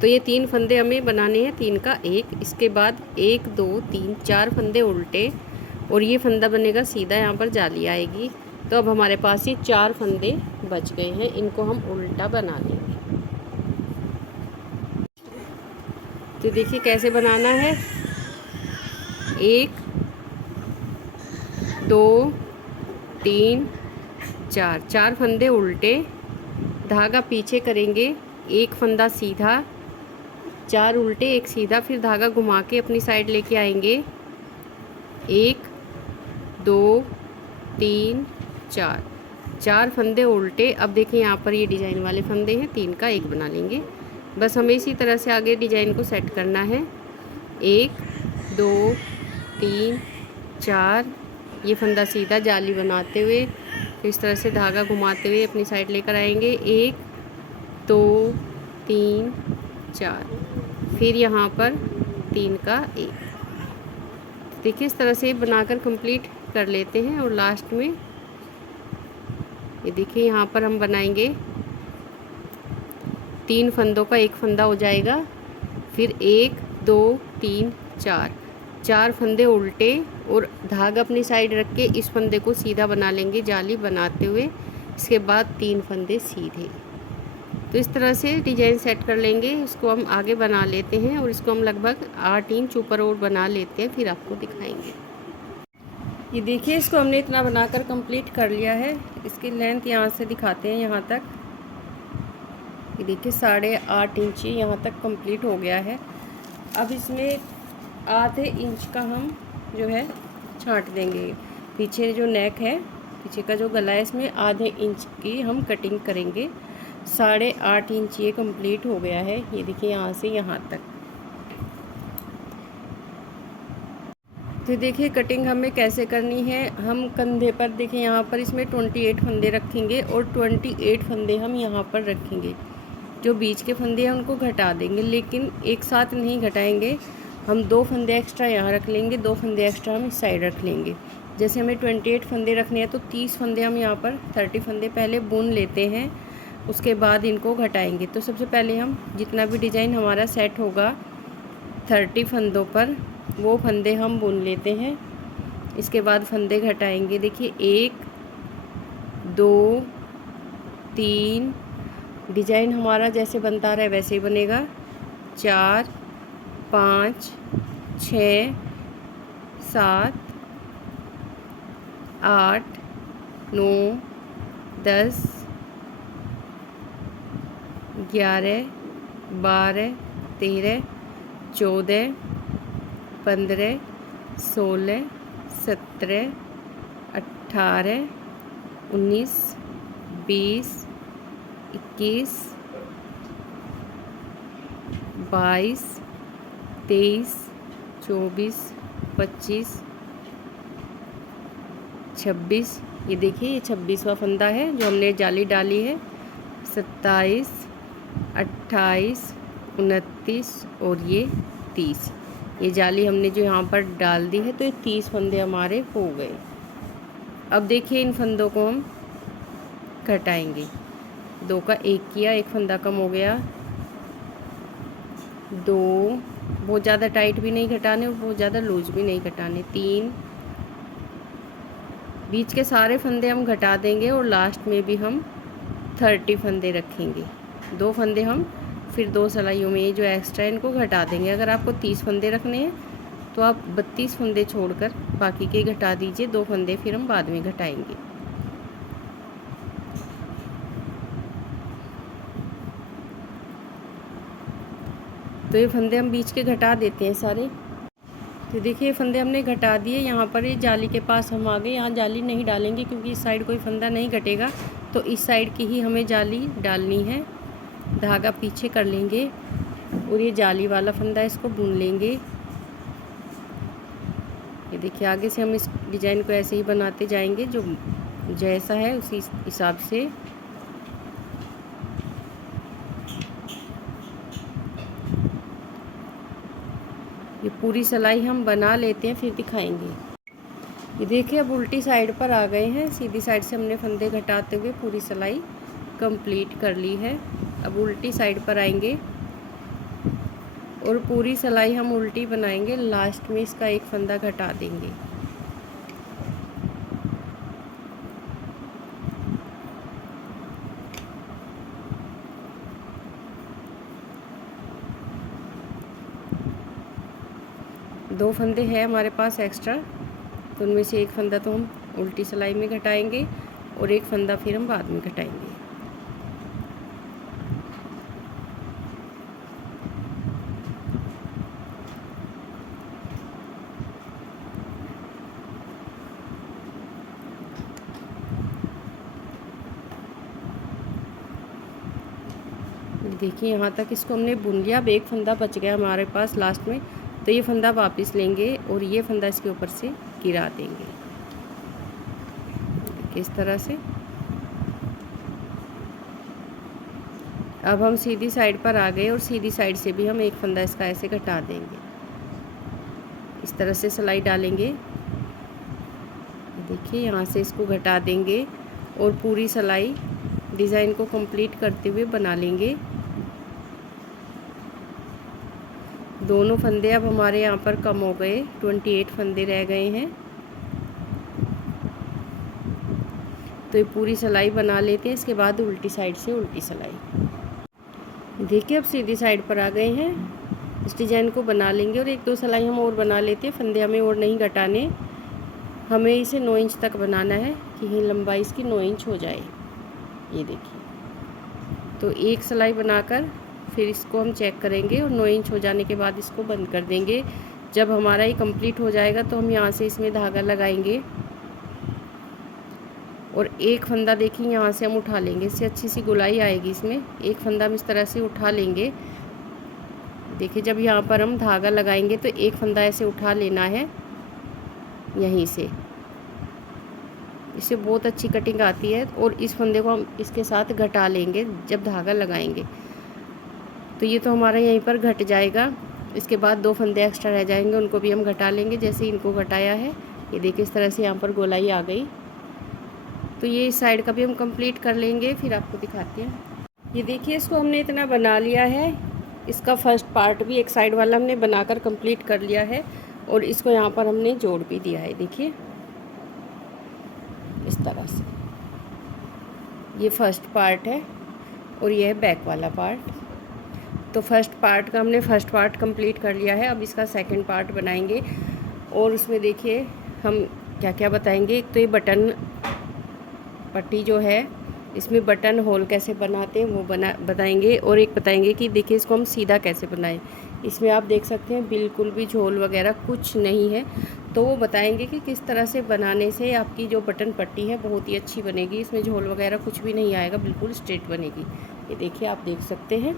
तो ये 3 फंदे हमें बनाने हैं, 3 का एक, इसके बाद 1 2 3 4 फंदे उल्टे और ये फंदा बनेगा सीधा, यहाँ पर जाली आएगी। तो अब हमारे पास ये 4 फंदे बच गए हैं, इनको हम उल्टा बना लेंगे। तो देखिए कैसे बनाना है। 1 2 3 4, 4 फंदे उल्टे, धागा पीछे करेंगे, एक फंदा सीधा, 4 उल्टे 1 सीधा, फिर धागा घुमा के अपनी साइड लेके आएंगे। 1 2 3 4, 4 फंदे उल्टे। अब देखिए यहाँ पर ये डिज़ाइन वाले फंदे हैं, 3 का एक बना लेंगे। बस हमें इसी तरह से आगे डिज़ाइन को सेट करना है। 1 2 3 4, ये फंदा सीधा जाली बनाते हुए फिर इस तरह से धागा घुमाते हुए अपनी साइड लेकर आएंगे। 1 2 3 4, फिर यहाँ पर 3 का एक। देखिए इस तरह से बनाकर कंप्लीट कर लेते हैं। और लास्ट में ये देखिए यहाँ पर हम बनाएंगे, 3 फंदों का एक फंदा हो जाएगा, फिर 1 2 3 4, 4 फंदे उल्टे और धागा अपनी साइड रख के इस फंदे को सीधा बना लेंगे जाली बनाते हुए। इसके बाद 3 फंदे सीधे। तो इस तरह से डिज़ाइन सेट कर लेंगे। इसको हम आगे बना लेते हैं और इसको हम लगभग 8 इंच ऊपर और बना लेते हैं, फिर आपको दिखाएंगे। ये देखिए इसको हमने इतना बनाकर कंप्लीट कर लिया है। इसकी लेंथ यहाँ से दिखाते हैं यहाँ तक। ये देखिए 8.5 इंच यहाँ तक कंप्लीट हो गया है। अब इसमें आधे इंच का हम जो है छांट देंगे। पीछे जो नेक है, पीछे का जो गला है, इसमें आधे इंच की हम कटिंग करेंगे। 8.5 इंच ये कंप्लीट हो गया है। ये देखिए यहाँ से यहाँ तक। तो देखिए कटिंग हमें कैसे करनी है। हम कंधे पर देखिए यहाँ पर इसमें 28 फंदे रखेंगे और 28 फंदे हम यहाँ पर रखेंगे। जो बीच के फंदे हैं उनको घटा देंगे, लेकिन एक साथ नहीं घटाएंगे। हम 2 फंदे एक्स्ट्रा यहाँ रख लेंगे, 2 फंदे एक्स्ट्रा हम इस साइड रख लेंगे। जैसे हमें 28 फंदे रखने हैं तो 30 फंदे हम यहाँ पर 30 फंदे पहले बुन लेते हैं, उसके बाद इनको घटाएंगे। तो सबसे पहले हम जितना भी डिज़ाइन हमारा सेट होगा 30 फंदों पर, वो फंदे हम बुन लेते हैं। इसके बाद फंदे घटाएंगे। देखिए 1 2 3, डिज़ाइन हमारा जैसे बनता रहा है वैसे ही बनेगा। 4 5 6 7 8 9 10 11, 12, 13, 14, 15, 16, 17, 18, 19, 20, 21, 22, 23, 24, 25, 26। ये देखिए, ये 26वां फंदा है जो हमने जाली डाली है। 27, 28, 29 और ये 30। ये जाली हमने जो यहाँ पर डाल दी है, तो ये 30 फंदे हमारे हो गए। अब देखिए, इन फंदों को हम घटाएंगे। 2 का 1 किया, 1 फंदा कम हो गया। 2, बहुत ज़्यादा टाइट भी नहीं घटाने और बहुत ज़्यादा लूज भी नहीं घटाने। 3, बीच के सारे फंदे हम घटा देंगे और लास्ट में भी हम 30 फंदे रखेंगे। 2 फंदे हम फिर 2 सिलाइयों में ये जो एक्स्ट्रा इनको घटा देंगे। अगर आपको 30 फंदे रखने हैं तो आप 32 फंदे छोड़कर बाकी के घटा दीजिए। 2 फंदे फिर हम बाद में घटाएंगे। तो ये फंदे हम बीच के घटा देते हैं सारे। तो देखिए, फंदे हमने घटा दिए। यहाँ पर ये जाली के पास हम आ गए। यहाँ जाली नहीं डालेंगे क्योंकि इस साइड कोई फंदा नहीं घटेगा, तो इस साइड की ही हमें जाली डालनी है। धागा पीछे कर लेंगे और ये जाली वाला फंदा इसको बुन लेंगे। ये देखिए, आगे से हम इस डिज़ाइन को ऐसे ही बनाते जाएंगे, जो जैसा है उसी हिसाब से। ये पूरी सिलाई हम बना लेते हैं, फिर दिखाएंगे। ये देखिए, अब उल्टी साइड पर आ गए हैं। सीधी साइड से हमने फंदे घटाते हुए पूरी सिलाई कंप्लीट कर ली है। अब उल्टी साइड पर आएंगे और पूरी सिलाई हम उल्टी बनाएंगे। लास्ट में इसका 1 फंदा घटा देंगे। दो फंदे हैं हमारे पास एक्स्ट्रा, तो उनमें से 1 फंदा तो हम उल्टी सिलाई में घटाएंगे और 1 फंदा फिर हम बाद में घटाएंगे। देखिए, यहाँ तक इसको हमने बुन लिया। अब 1 फंदा बच गया हमारे पास लास्ट में, तो ये फंदा वापस लेंगे और ये फंदा इसके ऊपर से गिरा देंगे इस तरह से। अब हम सीधी साइड पर आ गए और सीधी साइड से भी हम 1 फंदा इसका ऐसे घटा देंगे। इस तरह से सिलाई डालेंगे। देखिए, यहाँ से इसको घटा देंगे और पूरी सिलाई डिज़ाइन को कंप्लीट करते हुए बना लेंगे। दोनों फंदे अब हमारे यहाँ पर कम हो गए, 28 फंदे रह गए हैं। तो ये पूरी सिलाई बना लेते हैं। इसके बाद उल्टी साइड से उल्टी सिलाई। देखिए, अब सीधी साइड पर आ गए हैं। इस डिज़ाइन को बना लेंगे और 1-2 सिलाई हम और बना लेते हैं। फंदे हमें और नहीं घटाने, हमें इसे 9 इंच तक बनाना है कि ये लंबाई इसकी 9 इंच हो जाए। ये देखिए, तो 1 सिलाई बनाकर फिर इसको हम चेक करेंगे और 9 इंच हो जाने के बाद इसको बंद कर देंगे। जब हमारा ये कंप्लीट हो जाएगा तो हम यहाँ से इसमें धागा लगाएंगे और 1 फंदा देखिए यहाँ से हम उठा लेंगे। इससे अच्छी सी गुलाई आएगी इसमें। 1 फंदा हम इस तरह से उठा लेंगे। देखिए, जब यहाँ पर हम धागा लगाएंगे तो 1 फंदा ऐसे उठा लेना है यहीं से। इससे बहुत अच्छी कटिंग आती है। और इस फंदे को हम इसके साथ घटा लेंगे जब धागा लगाएंगे। तो ये तो हमारा यहीं पर घट जाएगा। इसके बाद 2 फंदे एक्स्ट्रा रह जाएंगे, उनको भी हम घटा लेंगे जैसे इनको घटाया है। ये देखिए, इस तरह से यहाँ पर गोलाई आ गई। तो ये इस साइड का भी हम कंप्लीट कर लेंगे, फिर आपको दिखाते हैं। ये देखिए, इसको हमने इतना बना लिया है। इसका फर्स्ट पार्ट भी एक साइड वाला हमने बनाकर कंप्लीट कर लिया है और इसको यहाँ पर हमने जोड़ भी दिया है। देखिए, इस तरह से ये फर्स्ट पार्ट है और ये है बैक वाला पार्ट। तो फर्स्ट पार्ट का हमने फर्स्ट पार्ट कंप्लीट कर लिया है। अब इसका सेकंड पार्ट बनाएंगे और उसमें देखिए हम क्या क्या बताएंगे। एक तो ये बटन पट्टी जो है इसमें बटन होल कैसे बनाते हैं वो बताएंगे, और एक बताएंगे कि देखिए इसको हम सीधा कैसे बनाएं। इसमें आप देख सकते हैं बिल्कुल भी झोल वगैरह कुछ नहीं है, तो वो बताएंगे कि किस तरह से बनाने से आपकी जो बटन पट्टी है बहुत ही अच्छी बनेगी। इसमें झोल वगैरह कुछ भी नहीं आएगा, बिल्कुल स्ट्रेट बनेगी। ये देखिए आप देख सकते हैं।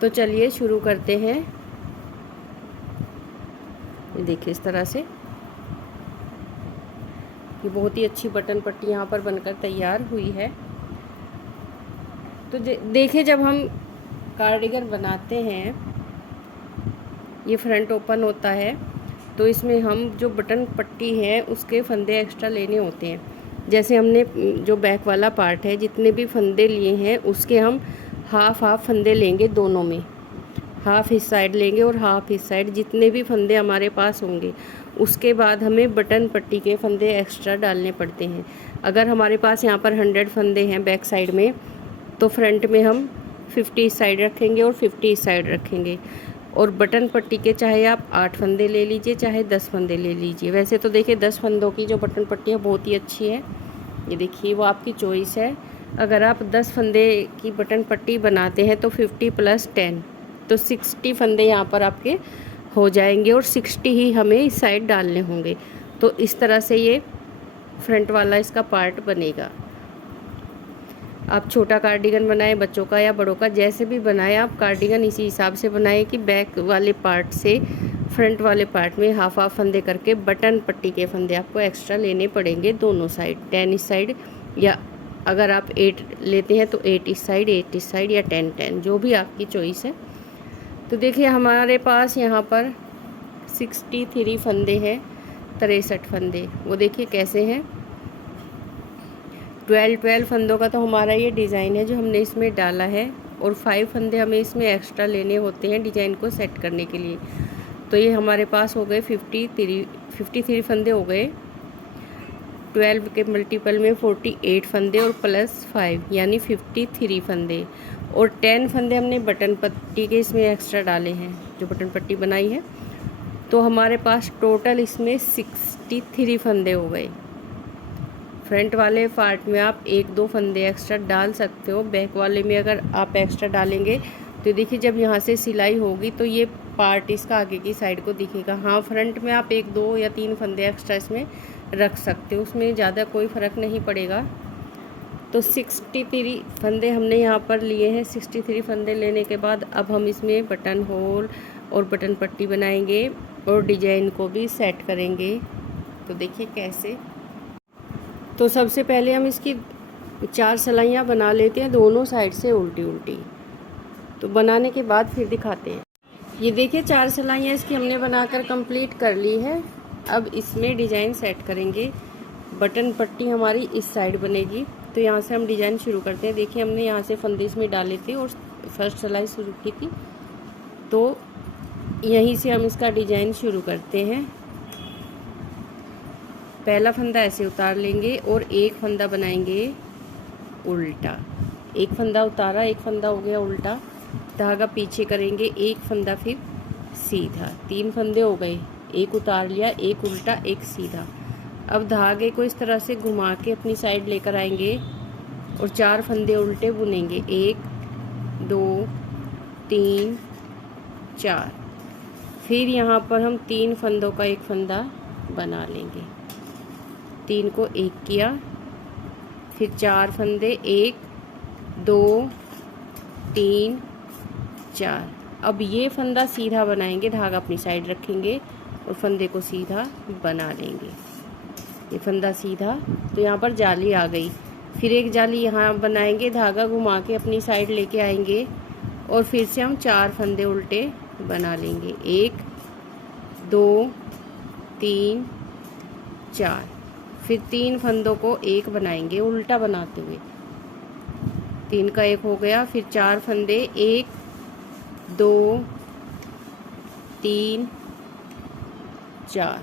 तो चलिए शुरू करते हैं। ये देखिए इस तरह से ये बहुत ही अच्छी बटन पट्टी यहाँ पर बनकर तैयार हुई है। तो देखिए जब हम कार्डिगन बनाते हैं, ये फ्रंट ओपन होता है, तो इसमें हम जो बटन पट्टी है उसके फंदे एक्स्ट्रा लेने होते हैं। जैसे हमने जो बैक वाला पार्ट है जितने भी फंदे लिए हैं उसके हम हाफ फंदे लेंगे, दोनों में हाफ इस साइड लेंगे और हाफ इस साइड, जितने भी फंदे हमारे पास होंगे। उसके बाद हमें बटन पट्टी के फंदे एक्स्ट्रा डालने पड़ते हैं। अगर हमारे पास यहाँ पर 100 फंदे हैं बैक साइड में, तो फ्रंट में हम 50 इस साइड रखेंगे और 50 इस साइड रखेंगे। और बटन पट्टी के चाहे आप 8 फंदे ले लीजिए चाहे 10 फंदे ले लीजिए। वैसे तो देखिए 10 फंदों की जो बटन पट्टी है बहुत ही अच्छी है। ये देखिए वो आपकी चॉइस है। अगर आप 10 फंदे की बटन पट्टी बनाते हैं तो 50 + 10 तो 60 फंदे यहाँ पर आपके हो जाएंगे, और 60 ही हमें इस साइड डालने होंगे। तो इस तरह से ये फ्रंट वाला इसका पार्ट बनेगा। आप छोटा कार्डिगन बनाएं, बच्चों का या बड़ों का, जैसे भी बनाएं आप कार्डिगन इसी हिसाब से बनाएं कि बैक वाले पार्ट से फ्रंट वाले पार्ट में हाफ फंदे करके बटन पट्टी के फंदे आपको एक्स्ट्रा लेने पड़ेंगे दोनों साइड, 10 इस साइड, या अगर आप 8 लेते हैं तो 8 इस साइड 8 इस साइड, या 10 जो भी आपकी चॉइस है। तो देखिए हमारे पास यहाँ पर 63 फंदे हैं, 63 फंदे। वो देखिए कैसे हैं, 12 फंदों का तो हमारा ये डिज़ाइन है जो हमने इसमें डाला है, और 5 फंदे हमें इसमें एक्स्ट्रा लेने होते हैं डिज़ाइन को सेट करने के लिए। तो ये हमारे पास हो गए 53 फंदे हो गए। 12 के मल्टीपल में 48 फंदे और +5 यानी 53 फंदे, और 10 फंदे हमने बटन पट्टी के इसमें एक्स्ट्रा डाले हैं जो बटन पट्टी बनाई है। तो हमारे पास टोटल इसमें 63 फंदे हो गए। फ्रंट वाले पार्ट में आप 1-2 फंदे एक्स्ट्रा डाल सकते हो, बैक वाले में अगर आप एक्स्ट्रा डालेंगे तो देखिए जब यहाँ से सिलाई होगी तो ये पार्ट इसका आगे की साइड को दिखेगा। हाँ, फ्रंट में आप 1-2 या 3 फंदे एक्स्ट्रा इसमें रख सकते हो, उसमें ज़्यादा कोई फ़र्क नहीं पड़ेगा। तो 63 फंदे हमने यहाँ पर लिए हैं। 63 फंदे लेने के बाद अब हम इसमें बटन होल और बटन पट्टी बनाएंगे और डिजाइन को भी सेट करेंगे। तो देखिए कैसे। तो सबसे पहले हम इसकी 4 सिलाइयाँ बना लेते हैं दोनों साइड से उल्टी उल्टी। तो बनाने के बाद फिर दिखाते हैं। ये देखिए 4 सिलाइयाँ इसकी हमने बनाकर कंप्लीट कर ली है। अब इसमें डिज़ाइन सेट करेंगे। बटन पट्टी हमारी इस साइड बनेगी, तो यहाँ से हम डिज़ाइन शुरू करते हैं। देखिए हमने यहाँ से फंदे इसमें डाले थे और फर्स्ट सिलाई शुरू की थी, तो यहीं से हम इसका डिज़ाइन शुरू करते हैं। पहला फंदा ऐसे उतार लेंगे और एक फंदा बनाएंगे उल्टा। एक फंदा उतारा, एक फंदा हो गया उल्टा, धागा पीछे करेंगे, एक फंदा फिर सीधा। 3 फंदे हो गए, एक उतार लिया, एक उल्टा, एक सीधा। अब धागे को इस तरह से घुमा के अपनी साइड लेकर आएंगे और 4 फंदे उल्टे बुनेंगे। 1 2 3 4। फिर यहाँ पर हम 3 फंदों का एक फंदा बना लेंगे। 3 को 1 किया, फिर 4 फंदे, 1 2 3 4। अब ये फंदा सीधा बनाएंगे, धागा अपनी साइड रखेंगे और फंदे को सीधा बना लेंगे। ये फंदा सीधा, तो यहाँ पर जाली आ गई। फिर एक जाली यहाँ बनाएंगे, धागा घुमा के अपनी साइड लेके आएंगे और फिर से हम 4 फंदे उल्टे बना लेंगे। 1 2 3 4। फिर 3 फंदों को एक बनाएंगे उल्टा बनाते हुए। 3 का 1 हो गया, फिर 4 फंदे, 1 2 3 4।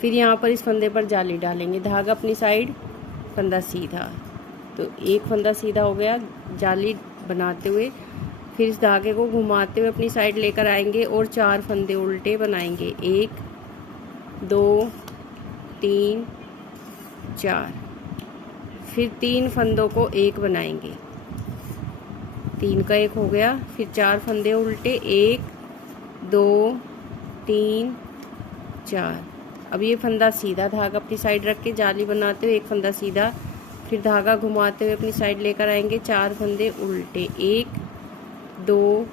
फिर यहाँ पर इस फंदे पर जाली डालेंगे, धागा अपनी साइड, फंदा सीधा। तो एक फंदा सीधा हो गया जाली बनाते हुए। फिर इस धागे को घुमाते हुए अपनी साइड लेकर आएंगे और 4 फंदे उल्टे बनाएंगे। 1 2 3 4। फिर 3 फंदों को एक बनाएंगे, 3 का एक हो गया। फिर 4 फंदे उल्टे, 1 2 3 4। अब ये फंदा सीधा, धागा अपनी साइड रख के जाली बनाते हुए एक फंदा सीधा, फिर धागा घुमाते हुए अपनी साइड लेकर आएंगे, 4 फंदे उल्टे, 1 2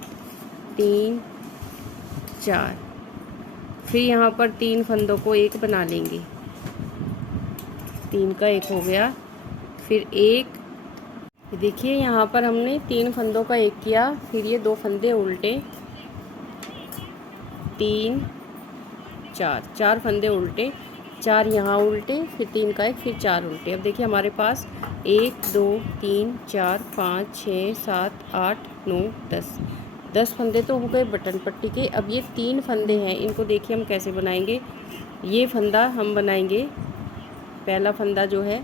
3 4। फिर यहाँ पर 3 फंदों को एक बना लेंगे, 3 का एक हो गया। फिर एक, देखिए यहाँ पर हमने 3 फंदों का एक किया, फिर ये 2 फंदे उल्टे, 3 4, 4 फंदे उल्टे, 4 यहाँ उल्टे, फिर 3 का एक, फिर 4 उल्टे। अब देखिए हमारे पास 1 2 3 4 5 6 7 8 9 10 फंदे तो हो गए बटन पट्टी के। अब ये 3 फंदे हैं, इनको देखिए हम कैसे बनाएंगे। ये फंदा हम बनाएंगे, पहला फंदा जो है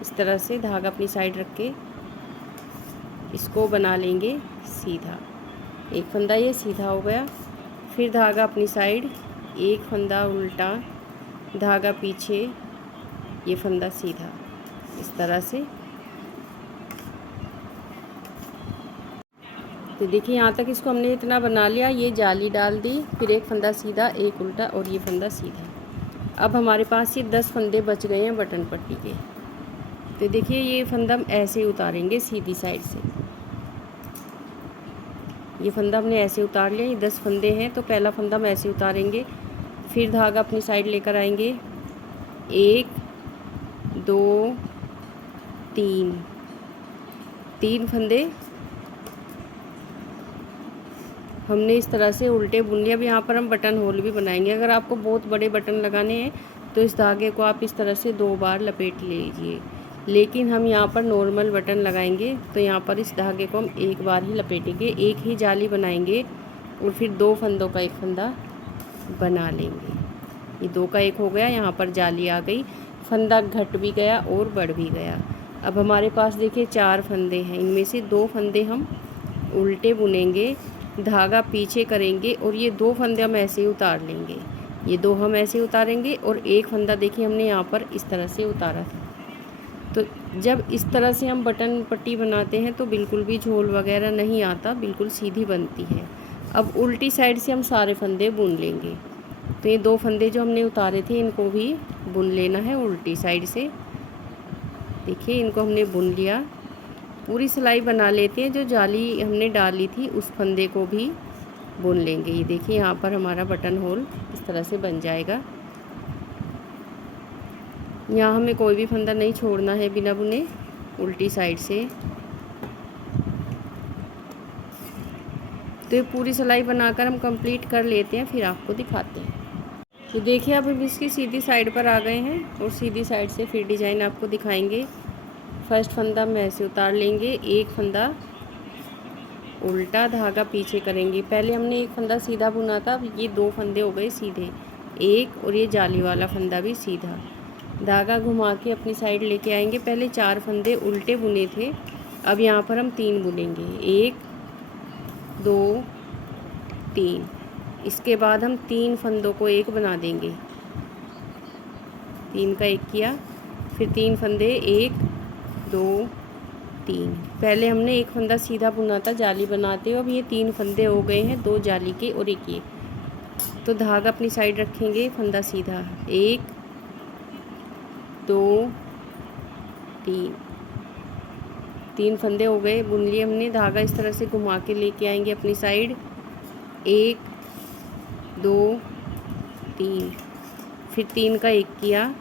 इस तरह से धागा अपनी साइड रख के इसको बना लेंगे सीधा, एक फंदा ये सीधा हो गया। फिर धागा अपनी साइड, एक फंदा उल्टा, धागा पीछे, ये फंदा सीधा, इस तरह से। तो देखिए यहाँ तक इसको हमने इतना बना लिया, ये जाली डाल दी, फिर एक फंदा सीधा, एक उल्टा और ये फंदा सीधा। अब हमारे पास ये 10 फंदे बच गए हैं बटन पट्टी के। तो देखिए ये फंदा हम ऐसे ही उतारेंगे सीधी साइड से, ये फंदा हमने ऐसे उतार लिया, ये 10 फंदे हैं तो पहला फंदा हम ऐसे उतारेंगे। फिर धागा अपनी साइड लेकर आएंगे, 1 2 3, 3 फंदे हमने इस तरह से उल्टे बुन लिया। अब यहाँ पर हम बटन होल भी बनाएंगे। अगर आपको बहुत बड़े बटन लगाने हैं तो इस धागे को आप इस तरह से 2 बार लपेट लीजिए, लेकिन हम यहाँ पर नॉर्मल बटन लगाएंगे तो यहाँ पर इस धागे को हम एक बार ही लपेटेंगे, एक ही जाली बनाएंगे और फिर 2 फंदों का एक फंदा बना लेंगे। ये 2 का एक हो गया, यहाँ पर जाली आ गई, फंदा घट भी गया और बढ़ भी गया। अब हमारे पास देखिए 4 फंदे हैं, इनमें से 2 फंदे हम उल्टे बुनेंगे, धागा पीछे करेंगे और ये 2 फंदे हम ऐसे ही उतार लेंगे, ये 2 हम ऐसे ही उतारेंगे और एक फंदा देखिए हमने यहाँ पर इस तरह से उतारा था। तो जब इस तरह से हम बटन पट्टी बनाते हैं तो बिल्कुल भी झोल वगैरह नहीं आता, बिल्कुल सीधी बनती है। अब उल्टी साइड से हम सारे फंदे बुन लेंगे। तो ये 2 फंदे जो हमने उतारे थे इनको भी बुन लेना है उल्टी साइड से। देखिए इनको हमने बुन लिया, पूरी सिलाई बना लेते हैं। जो जाली हमने डाली थी उस फंदे को भी बुन लेंगे। ये देखिए यहाँ पर हमारा बटन होल इस तरह से बन जाएगा। यहाँ हमें कोई भी फंदा नहीं छोड़ना है बिना बुने, उल्टी साइड से। तो ये पूरी सिलाई बनाकर हम कंप्लीट कर लेते हैं, फिर आपको दिखाते हैं। तो देखिए अब हम इसकी सीधी साइड पर आ गए हैं और सीधी साइड से फिर डिज़ाइन आपको दिखाएंगे। फर्स्ट फंदा हम ऐसे उतार लेंगे, एक फंदा उल्टा, धागा पीछे करेंगे। पहले हमने एक फंदा सीधा बुना था, अब ये 2 फंदे हो गए सीधे, एक और ये जाली वाला फंदा भी सीधा। धागा घुमा के अपनी साइड लेके आएंगे। पहले 4 फंदे उल्टे बुने थे, अब यहाँ पर हम 3 बुनेंगे, 1 2 3। इसके बाद हम 3 फंदों को एक बना देंगे, 3 का एक किया, फिर 3 फंदे 1 2 3। पहले हमने एक फंदा सीधा बुना था जाली बनाते हुए, अब ये 3 फंदे हो गए हैं, 2 जाली के और एक ये। तो धागा अपनी साइड रखेंगे, फंदा सीधा, 1 2 3, 3 फंदे हो गए, बुन लिए हमने। धागा इस तरह से घुमा के लेके आएंगे अपनी साइड, 1 2 3, फिर 3 का एक किया,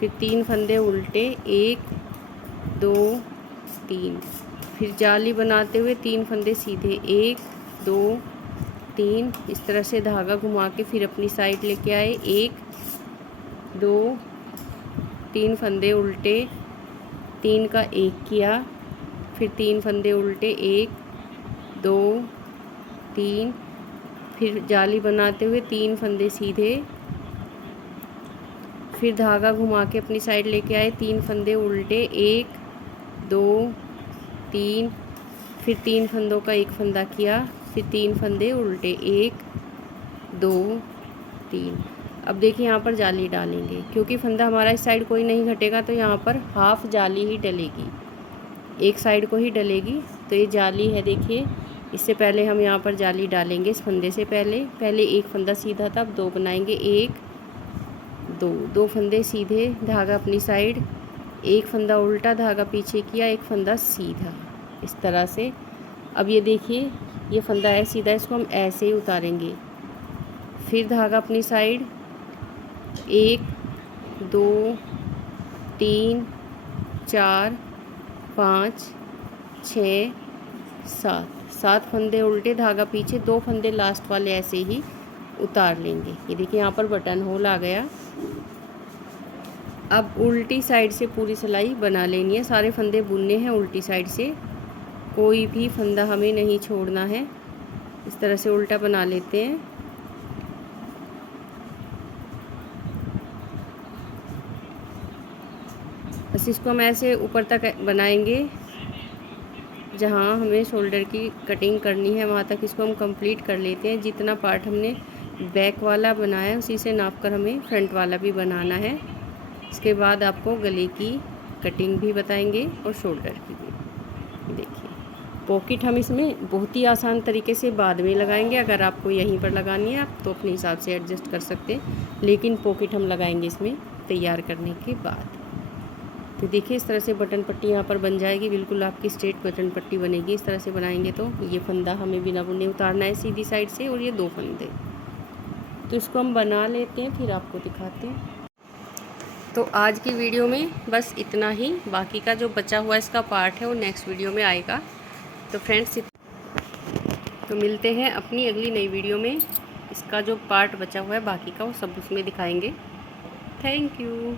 फिर 3 फंदे उल्टे, 1 2 3, फिर जाली बनाते हुए 3 फंदे सीधे, 1 2 3। इस तरह से धागा घुमा के फिर अपनी साइड लेके आए, 1 2 3 फंदे उल्टे, 3 का एक किया, फिर 3 फंदे उल्टे, 1 2 3, फिर जाली बनाते हुए 3 फंदे सीधे, फिर धागा घुमा के अपनी साइड लेके आए, 3 फंदे उल्टे, 1 2 3, फिर 3 फंदों का एक फंदा किया, फिर 3 फंदे उल्टे, 1 2 3। अब देखिए यहाँ पर जाली डालेंगे, क्योंकि फंदा हमारा इस साइड कोई नहीं घटेगा तो यहाँ पर हाफ जाली ही डलेगी, एक साइड को ही डलेगी। तो ये जाली है देखिए, इससे पहले हम यहाँ पर जाली डालेंगे इस फंदे से पहले एक फंदा सीधा था, अब दो बनाएंगे, एक दो फंदे सीधे, धागा अपनी साइड, एक फंदा उल्टा, धागा पीछे किया, एक फंदा सीधा, इस तरह से। अब ये देखिए ये फंदा है सीधा, इसको हम ऐसे ही उतारेंगे, फिर धागा अपनी साइड, 1 2 3 4 5 6 7 फंदे उल्टे, धागा पीछे, 2 फंदे लास्ट वाले ऐसे ही उतार लेंगे। ये देखिए यहाँ पर बटन होल आ गया। अब उल्टी साइड से पूरी सिलाई बना लेनी है, सारे फंदे बुनने हैं उल्टी साइड से, कोई भी फंदा हमें नहीं छोड़ना है। इस तरह से उल्टा बना लेते हैं। बस इसको हम ऐसे ऊपर तक बनाएंगे, जहाँ हमें शोल्डर की कटिंग करनी है वहाँ तक इसको हम कंप्लीट कर लेते हैं। जितना पार्ट हमने बैक वाला बनाया उसी से नाप कर हमें फ्रंट वाला भी बनाना है। इसके बाद आपको गले की कटिंग भी बताएंगे और शोल्डर की भी। देखिए पॉकेट हम इसमें बहुत ही आसान तरीके से बाद में लगाएंगे, अगर आपको यहीं पर लगानी है आप तो अपने हिसाब से एडजस्ट कर सकते हैं, लेकिन पॉकेट हम लगाएंगे इसमें तैयार करने के बाद। तो देखिए इस तरह से बटन पट्टी यहाँ पर बन जाएगी, बिल्कुल आपकी स्ट्रेट बटन पट्टी बनेगी। इस तरह से बनाएंगे तो ये फंदा हमें बिना बुने उतारना है सीधी साइड से, और ये 2 फंदे। तो इसको हम बना लेते हैं फिर आपको दिखाते हैं। तो आज की वीडियो में बस इतना ही, बाकी का जो बचा हुआ इसका पार्ट है वो नेक्स्ट वीडियो में आएगा। तो फ्रेंड्स तो मिलते हैं अपनी अगली नई वीडियो में, इसका जो पार्ट बचा हुआ है बाकी का वो सब उसमें दिखाएंगे। Thank you.